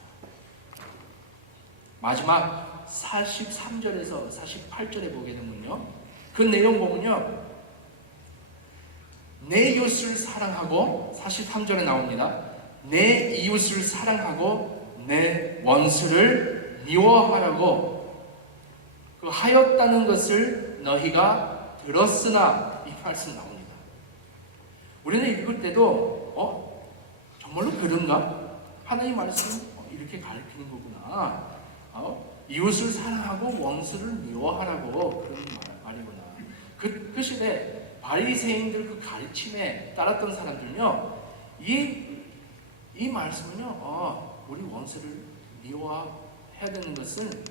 마지막 43절에서 48절에 보게 되면요, 그 내용 보면요, 내 이웃을 사랑하고, 43절에 나옵니다. 내 이웃을 사랑하고 내 원수를 미워하라고 그 하였다는 것을 너희가 들었으나, 이 말씀 나옵니다. 우리는 읽을 때도 정말로 그런가? 하나님 말씀 이렇게 가르치는 거구나. 이웃을 사랑하고 원수를 미워하라고 그런 말이구나. 그 시대 바리새인들 그 가르침에 따랐던 사람들은요, 이 말씀은요, 우리 원수를 미워해야 되는 것은,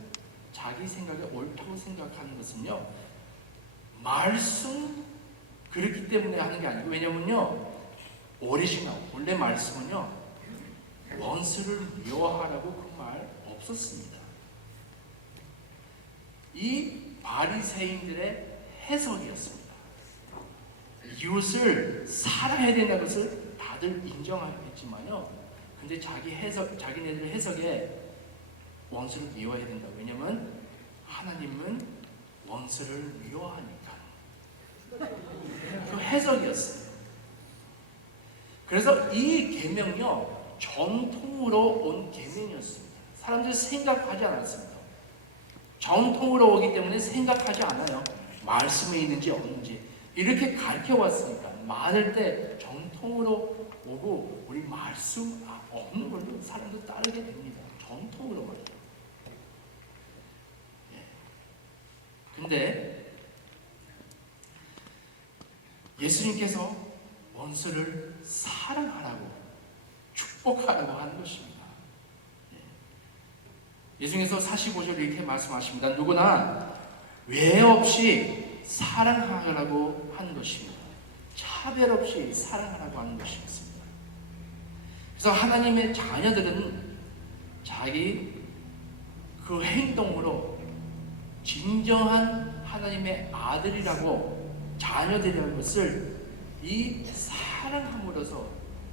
자기 생각에 옳다고 생각하는 것은요, 말씀 그렇기 때문에 하는 게 아니고, 왜냐면요, 오리지널 원래 말씀은요, 원수를 미워하라고 그 말 없었습니다. 이 바리새인들의 해석이었습니다. 이웃을 사랑해야 된다는 것을 다들 인정하겠지만요, 근데 자기네들 해석에 원수를 미워해야 된다. 왜냐면 하나님은 원수를 미워하니까. 그 해석이었어요. 그래서 이 계명요, 전통으로 온 계명이었습니다. 사람들이 생각하지 않았습니다. 전통으로 오기 때문에 생각하지 않아요. 말씀에 있는지 없는지 이렇게 가르쳐 왔으니까 많을 때 전통으로 오고, 우리 말씀 없는 걸로 사람도 따르게 됩니다. 전통으로 말이죠. 근데 예수님께서 원수를 사랑하라고, 축복하라고 하는 것입니다. 예수님께서 45절 이렇게 말씀하십니다. 누구나 외 없이 사랑하라고 하는 것입니다. 차별 없이 사랑하라고 하는 것이었습니다. 그래서 하나님의 자녀들은 자기 그 행동으로 진정한 하나님의 아들이라고, 자녀들이라는 것을 이 사랑함으로써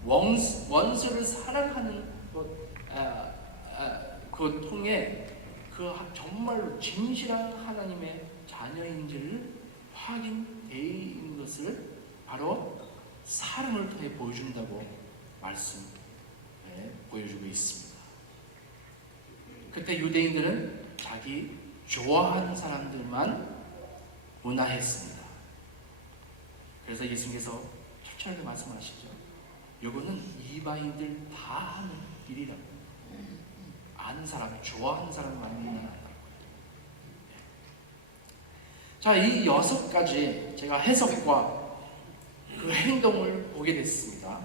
원수를 사랑하는 것, 그 통해 그 정말로 진실한 하나님의 자녀인지를 확인되어 있는 것을 바로 사랑을 통해 보여준다고 보여주고 있습니다. 그때 유대인들은 자기 좋아하는 사람들만 문화했습니다. 그래서 예수님께서 철저하게 말씀하시죠. 이거는 이방인들 다 하는 일이라고. 아는 사람, 좋아하는 사람만 문화한다고. 자, 이 6가지 제가 해석과 그 행동을 보게 됐습니다.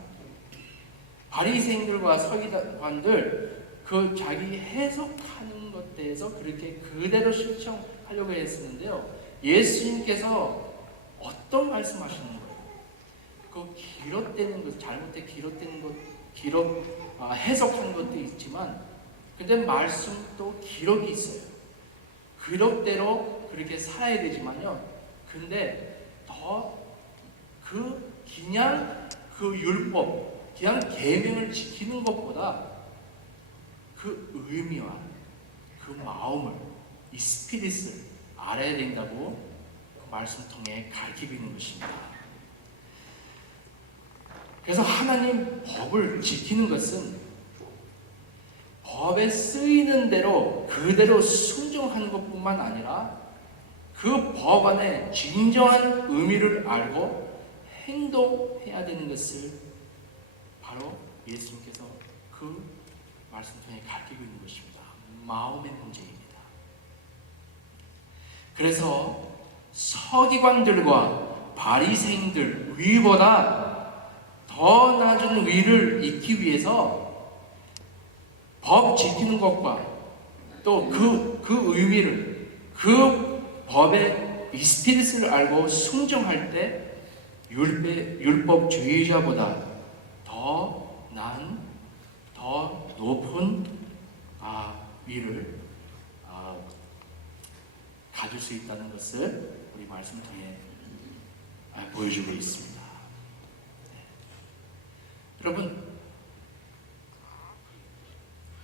바리새인들과 서기관들 그 자기 해석하는 것에 대해서 그렇게 그대로 실천하려고 했었는데요, 예수님께서 어떤 말씀하시는 거예요? 그 기록되는 것, 잘못된 기록되는 것, 해석하는 것도 있지만, 근데 말씀도 기록이 있어요. 기록대로 그렇게 살아야 되지만요, 근데 더 그냥 그 율법, 그냥 계명을 지키는 것보다 그 의미와 그 마음을, 이 스피릿을 알아야 된다고 그 말씀 통해 가르치고 있는 것입니다. 그래서 하나님 법을 지키는 것은 법에 쓰이는 대로 그대로 순종하는 것뿐만 아니라 그 법 안에 진정한 의미를 알고 행동해야 되는 것을 바로 예수님께서 그 말씀 통해 가르치고 있는 것입니다. 마음의 문제입니다. 그래서 서기관들과 바리새인들 위보다 더 낮은 위를 잇기 위해서 법 지키는 것과 또 그 의미를, 그 법의 스피릿을 알고 순종할 때 율법주의자보다 더 난 더 높은 위를 가질 수 있다는 것을 우리 말씀 통해 보여주고 있습니다. 여러분,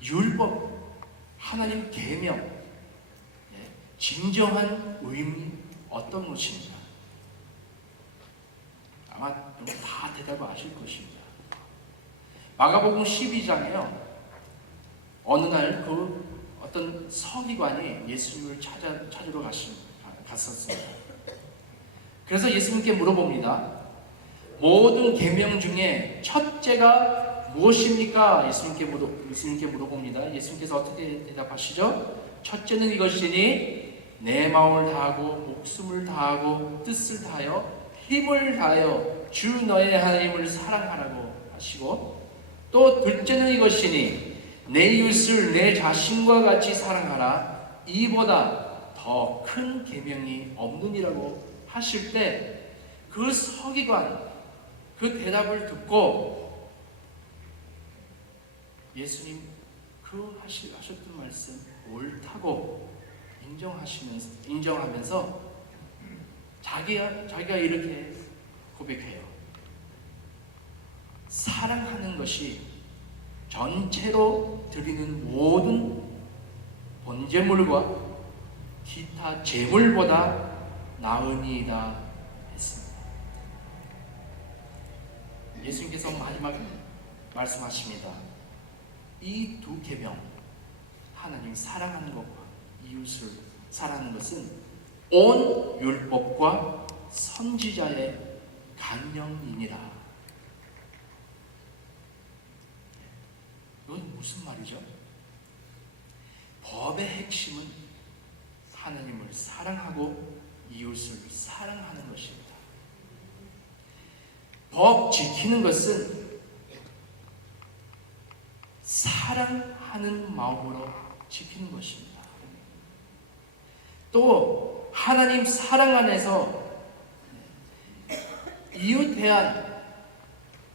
율법, 하나님 계명, 진정한 의미 어떤 것입니까? 아마 여러분 다 대답을 아실 것입니다. 마가복음 12장에요. 어느 날 어떤 서기관이 예수님을 찾으러 갔었습니다. 그래서 예수님께 물어봅니다. 모든 계명 중에 첫째가 무엇입니까? 예수님께 물어봅니다. 예수님께서 어떻게 대답하시죠? 첫째는 이것이니 내 마음을 다하고 목숨을 다하고 뜻을 다하여 힘을 다하여 주 너의 하나님을 사랑하라고 하시고, 또 둘째는 이것이니 내 이웃을 내 자신과 같이 사랑하라. 이보다 더 큰 계명이 없느니라고 하실 때 그 서기관 그 대답을 듣고 예수님 하셨던 말씀 옳다고 인정하면서 자기가 이렇게 고백해요. 사랑하는 것이 전체로 드리는 모든 번제물과 기타 제물보다 나으니이다 했습니다. 예수님께서 마지막 말씀하십니다. 이 두 계명, 하나님 사랑하는 것과 이웃을 사랑하는 것은 온 율법과 선지자의 강령이니라. 이건 무슨 말이죠? 법의 핵심은 하나님을 사랑하고 이웃을 사랑하는 것입니다. 법 지키는 것은 사랑하는 마음으로 지키는 것입니다. 또 하나님 사랑 안에서 이웃 대한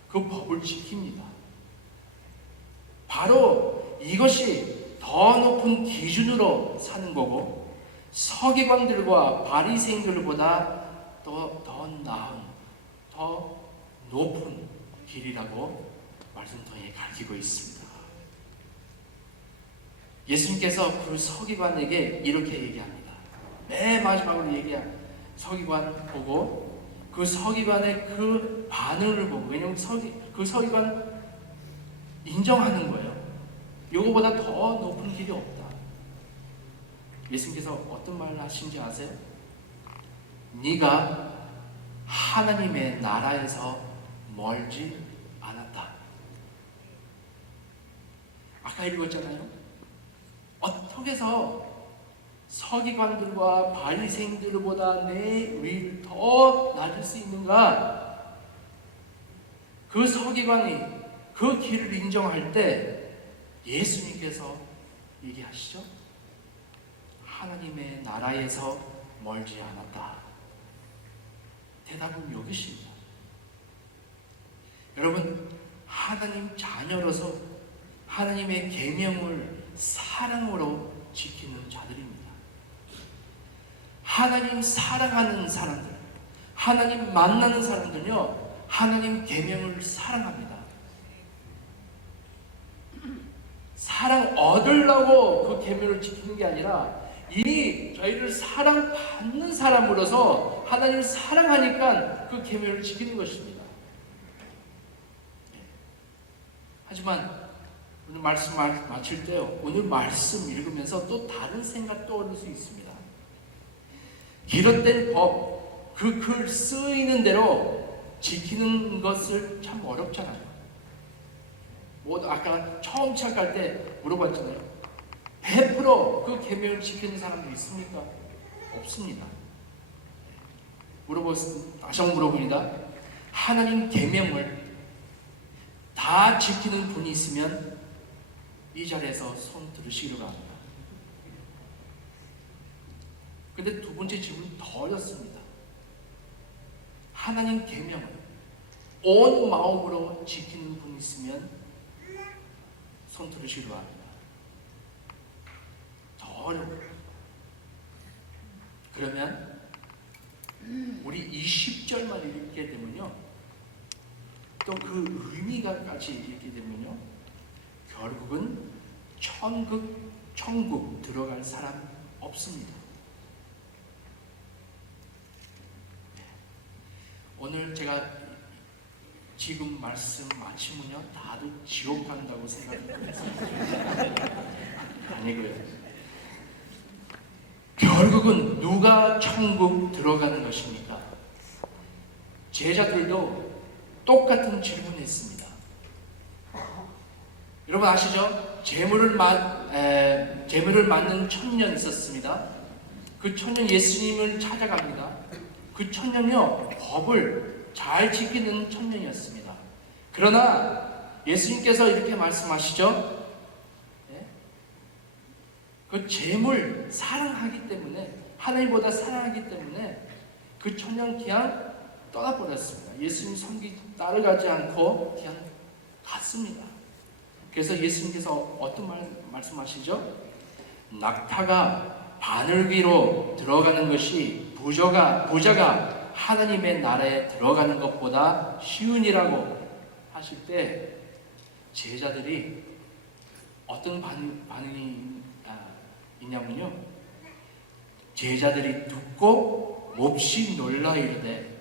그 법을 지킵니다. 바로 이것이 더 높은 기준으로 사는 거고, 서기관들과 바리새인들보다 더 나은, 더 높은 길이라고 말씀 통해 가르치고 있습니다. 예수님께서 그 서기관에게 이렇게 얘기합니다. 맨 마지막으로 서기관 보고, 그 서기관의 그 반응을 보고, 왜냐하면 그 서기관 인정하는 거예요. 이거보다 더 높은 길이 없다. 예수님께서 어떤 말을 하신지 아세요? 네가 하나님의 나라에서 멀지 않았다. 아까 읽었잖아요. 어떻게 해서 서기관들과 바리새인들보다 내 위를 더 낮을 수 있는가? 그 서기관이 그 길을 인정할 때 예수님께서 얘기하시죠. 하나님의 나라에서 멀지 않았다. 대답은 여기 있습니다. 여러분, 하나님 자녀로서 하나님의 계명을 사랑으로 지키는 자들입니다. 하나님 사랑하는 사람들, 하나님 만나는 사람들은요, 하나님 계명을 사랑합니다. 사랑 얻으려고 그 계명을 지키는 게 아니라 이미 저희를 사랑받는 사람으로서 하나님을 사랑하니까 그 계명을 지키는 것입니다. 하지만 오늘 말씀 마칠 때요, 오늘 말씀 읽으면서 또 다른 생각 떠오를 수 있습니다. 기록된 법, 그 글 쓰이는 대로 지키는 것을 참 어렵잖아요. 아까 처음 시작할 때 물어봤잖아요. 100% 그 계명을 지키는 사람도 있습니까? 없습니다. 다시 한번 물어봅니다. 하나님 계명을 다 지키는 분이 있으면 이 자리에서 손 들으시기로 합니다. 근데 두 번째 질문이 더 어렵습니다. 하나님 계명을 온 마음으로 지키는 분이 있으면 손 들으시기 바랍니다. 더 어려워요. 그러면 우리 20절만 읽게 되면요, 또 그 의미가 같이 읽게 되면요, 결국은 천국 들어갈 사람 없습니다. 오늘 제가 지금 말씀 마치면요, 다들 지옥 간다고 생각했어요. 아니고요. 결국은 누가 천국 들어가는 것입니까? 제자들도 똑같은 질문을 했습니다. 여러분 아시죠? 재물을 맞는 청년이 있었습니다. 그 청년 예수님을 찾아갑니다. 그 청년이요, 법을 잘 지키는 청년이었습니다. 그러나 예수님께서 이렇게 말씀하시죠. 그 재물 사랑하기 때문에, 하나님보다 사랑하기 때문에 그 청년 그냥 떠나버렸습니다. 예수님 섬기 따라가지 않고 그냥 갔습니다. 그래서 예수님께서 어떤 말씀하시죠? 낙타가 바늘귀로 들어가는 것이 부자가 하나님의 나라에 들어가는 것보다 쉬우니라고 하실 때 제자들이 어떤 반응이 있냐면요, 제자들이 듣고 몹시 놀라 이르되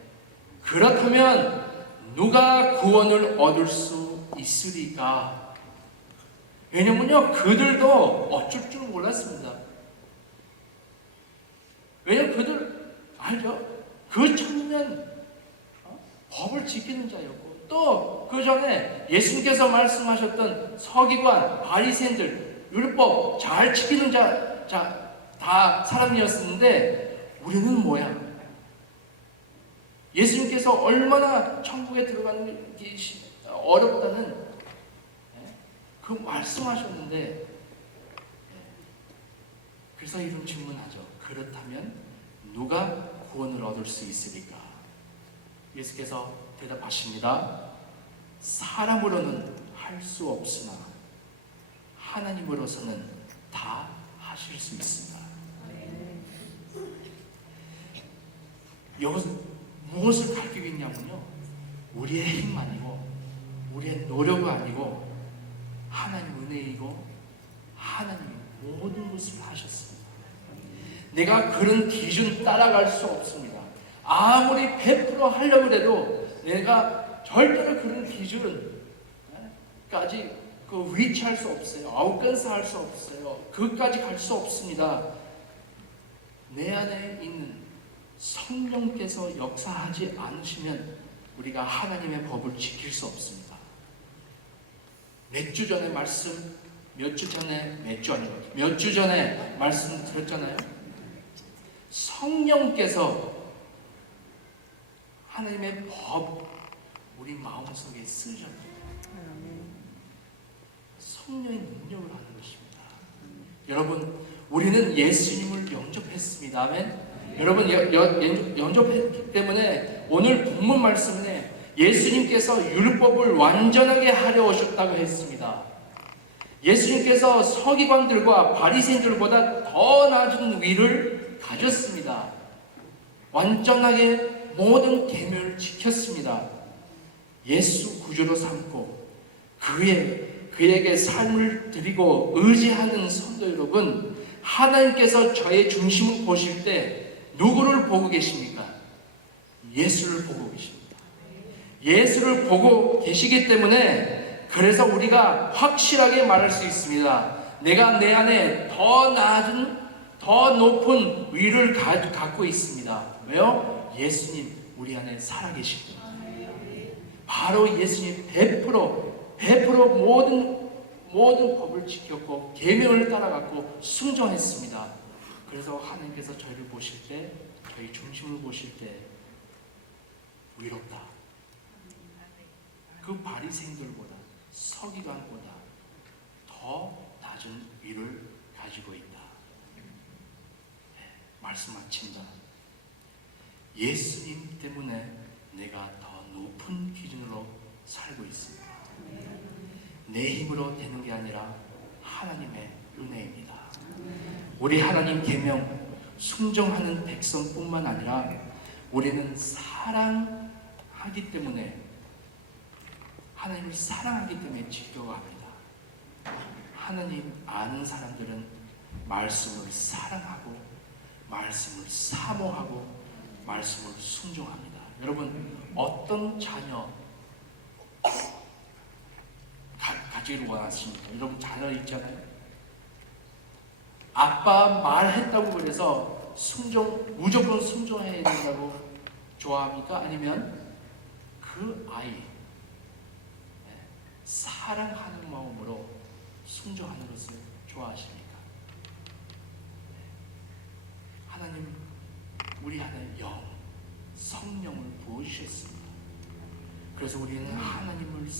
그렇다면 누가 구원을 얻을 수 있으리까? 왜냐면요, 그들도 어쩔 줄 몰랐습니다. 왜냐면 그들 알죠? 그 청년 법을 지키는 자였고, 또 그 전에 예수님께서 말씀하셨던 서기관, 바리새인들, 율법 잘 지키는 다 사람이었는데 우리는 뭐야? 예수님께서 얼마나 천국에 들어가는 게 어렵다는 그 말씀하셨는데, 그래서 이런 질문하죠. 그렇다면 누가 구원을 얻을 수 있으리까? 예수께서 대답하십니다. 사람으로는 할 수 없으나 하나님으로서는 다 하실 수 있습니다. 여기서 무엇을 가르치고 있냐면요, 우리의 힘 아니고 우리의 노력이 아니고 하나님 은혜이고 하나님이 모든 것을 하셨습니다. 내가 그런 기준 따라갈 수 없습니다. 아무리 100% 하려고 해도 내가 절대로 그런 기준까지 위치할 수 없어요. 아웃건사할 수 없어요. 그까지 갈 수 없습니다. 내 안에 있는 성령께서 역사하지 않으시면 우리가 하나님의 법을 지킬 수 없습니다. 몇 주 전에 말씀 드렸잖아요. 성령께서 하나님의 법 우리 마음속에 쓰셨습니다. 성령의 능력을 하는 것입니다. 여러분, 우리는 예수님을 영접했습니다. 아멘. 여러분, 영접했기 때문에 오늘 본문 말씀에 예수님께서 율법을 완전하게 하려 오셨다고 했습니다. 예수님께서 서기관들과 바리새인들보다 더 낮은 위를 가졌습니다. 완전하게 모든 계명을 지켰습니다. 예수 구주로 삼고 그에게 삶을 드리고 의지하는 성도 여러분, 하나님께서 저의 중심을 보실 때 누구를 보고 계십니까? 예수를 보고 계십니다. 예수를 보고 계시기 때문에 그래서 우리가 확실하게 말할 수 있습니다. 내가 내 안에 더 낮은, 더 높은 위를 갖고 있습니다. 왜요? 예수님 우리 안에 살아계십니다. 바로 예수님 100% 모든 법을 지켰고 계명을 따라갔고 순종했습니다. 그래서 하나님께서 저희를 보실 때, 저희 중심을 보실 때 위롭다. 그 바리새인들보다, 서기관보다 더 낮은 위를 가지고 있다. 말씀 마칩니다. 예수님 때문에 내가 더 높은 기준으로 살고 있습니다. 내 힘으로 되는 게 아니라 하나님의 은혜입니다. 우리 하나님 계명 순종하는 백성뿐만 아니라 우리는 사랑하기 때문에, 하나님을 사랑하기 때문에 지켜합니다. 하나님 아는 사람들은 말씀을 사랑하고 말씀을 사모하고 말씀을 순종합니다. 여러분, 어떤 자녀 가지기를 원하십니까? 여러분, 자녀 있잖아요. 아빠 말했다고 그래서 무조건 순종해야 된다고 좋아합니까? 아니면 그 아이 사랑하는 마음으로 순종하는 것을 좋아하십니까? 하나님, 우리 안에 성령을 부어주셨습니다. 그래서 우리는 하나님을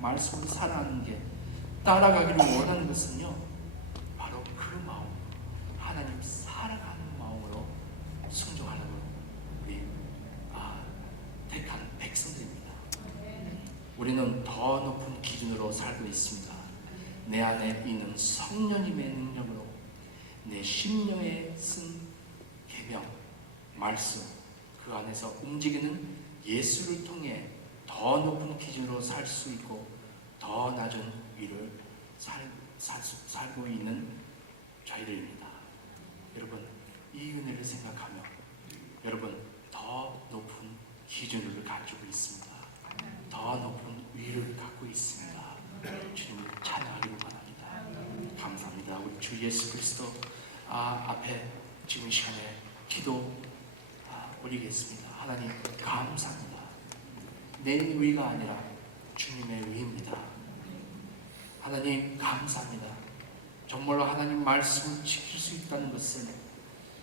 말씀을 사랑하는 게, 따라가기를 원하는 것은요, 바로 그 마음, 하나님 사랑하는 마음으로 순종하는 우리 택한 백성들입니다. 우리는 더 높은 기준으로 살고 있습니다. 내 안에 있는 성령님의 능력으로 내 심령에 쓴 계명, 말씀, 그 안에서 움직이는 예수를 통해 더 높은 기준으로 살 수 있고 더 낮은 위를 살고 있는 저희들입니다. 여러분, 이 은혜를 생각하며 여러분 더 높은 기준을 가지고 있습니다. 더 높은 위를 갖고 있습니다. 주님을 찬양하기를 바랍니다. 감사합니다. 우리 주 예수 그리스도 앞에 지금 시간에 기도 올리겠습니다. 하나님 감사합니다. 내 의가 아니라 주님의 의입니다. 하나님 감사합니다. 정말로 하나님 말씀을 지킬 수 있다는 것은,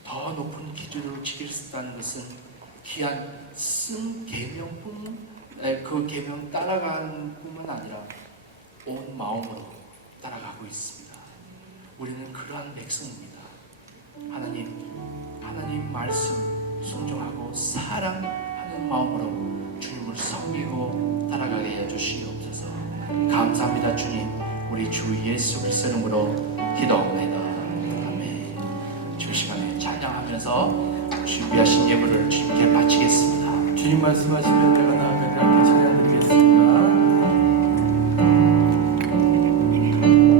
더 높은 기준으로 지킬 수 있다는 것은 귀한 쓴 계명뿐, 그 계명 따라가는 뿐만 아니라 온 마음으로 따라가고 있습니다. 우리는 그러한 백성입니다. 하나님 말씀 순종하고 사랑하는 마음으로 주님을 섬기고 따라가게 해주시옵소서. 감사합니다. 주님, 우리 주 예수 그리스도 이름으로 기도합니다. 아멘. 주 시간에 찬양하면서 준비하신 예물을 주님께 바치겠습니다. 주님 말씀하시면 내가 나아가게 함께 찬양드리겠습니다.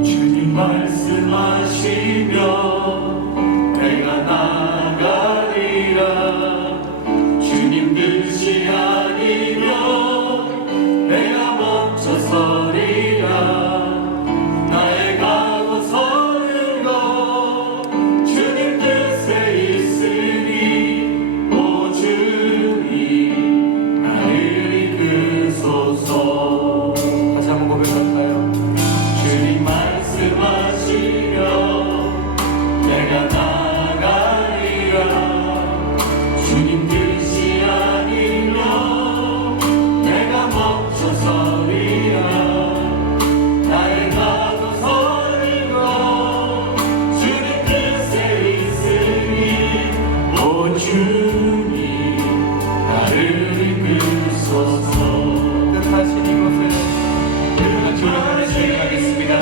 주님 말씀하시면 내가 나가리라. 주님 뜻이 아니면 내가 멈춰서리라. 나의 가고 서는 것 주님 뜻에 있으니 오 주님 나를 이끄소서. 다시 한번 고백할까요? 주님 말씀하시면 내가 나가리라. 주님 뜻이 아니면 내가 멈춰서리라. 나의 가고 서는 것 주님 뜻에 있으니 오 주님 나를 이끄소서. 뜻하신 이곳에 주님을 진행하겠습니다.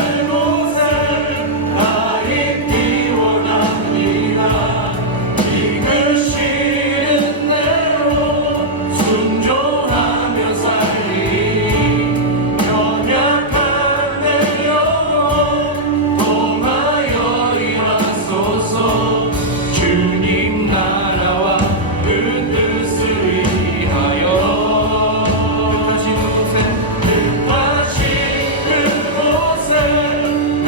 주님 나라와 그 뜻을 위하여 뜻하신 그곳에 나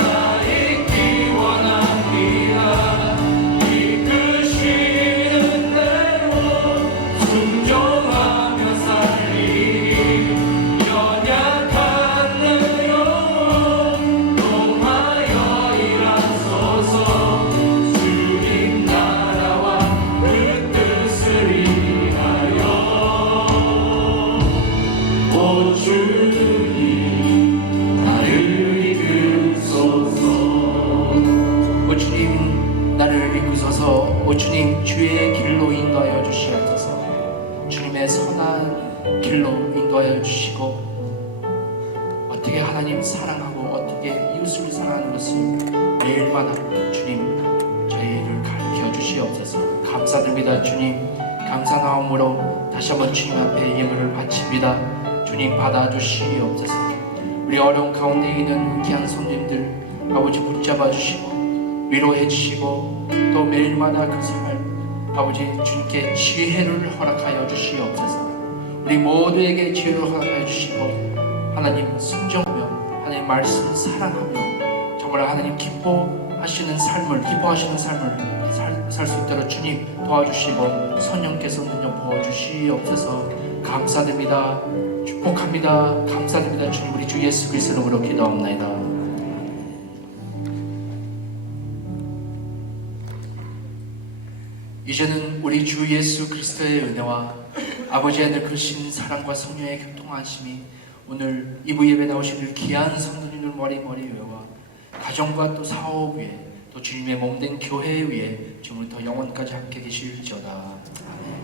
있기 원합니다. 이끄시는 대로 순종하며 살리. 연약한 내 영혼 동하여 일하소서. 주님 나라와 그 뜻을 위하여 오 주님 나를 이끄소서. 오 주님 나를 이끄소서. 오 주님 주의 길로 인도하여 주시옵소서. 주님의 선한 길로 인도하여 주시고, 어떻게 하나님 하나님 사랑하고 어떻게 이웃을 사랑하는 것을 매일마다 주님 저희를 가르쳐 주시옵소서. 감사드립니다. 주님 감사나옴으로 다시 한번 주님 앞에 예물을 바칩니다. 주님 받아주시옵소서. 우리 어려운 가운데 있는 귀한 손님들 아버지 붙잡아 주시고 위로해 주시고 또 매일마다 그 삶을 아버지 주님께 지혜를 허락하여 주시옵소서. 우리 모두에게 지혜를 허락하여 주시고 하나님 순종하며 하나님 말씀을 사랑하며 정말 하나님 기뻐하시는 삶을 살 수 있도록 주님 도와주시고 성령께서 능력 부어주시옵소서. 감사드립니다. 축복합니다. 감사드립니다. 주님 우리 주 예수 그리스도 이름으로 기도합니다. 이제는 우리 주 예수 그리스도의 은혜와 아버지의 늘 크신 사랑과 성령의 교통하심이 오늘 이부 예배 나오신 우리 귀한 성도님들 머리 위와 가정과 또 사업 위에 또 주님의 몸된 교회 위에 지금부터 영원까지 함께 계실지어다. 아멘.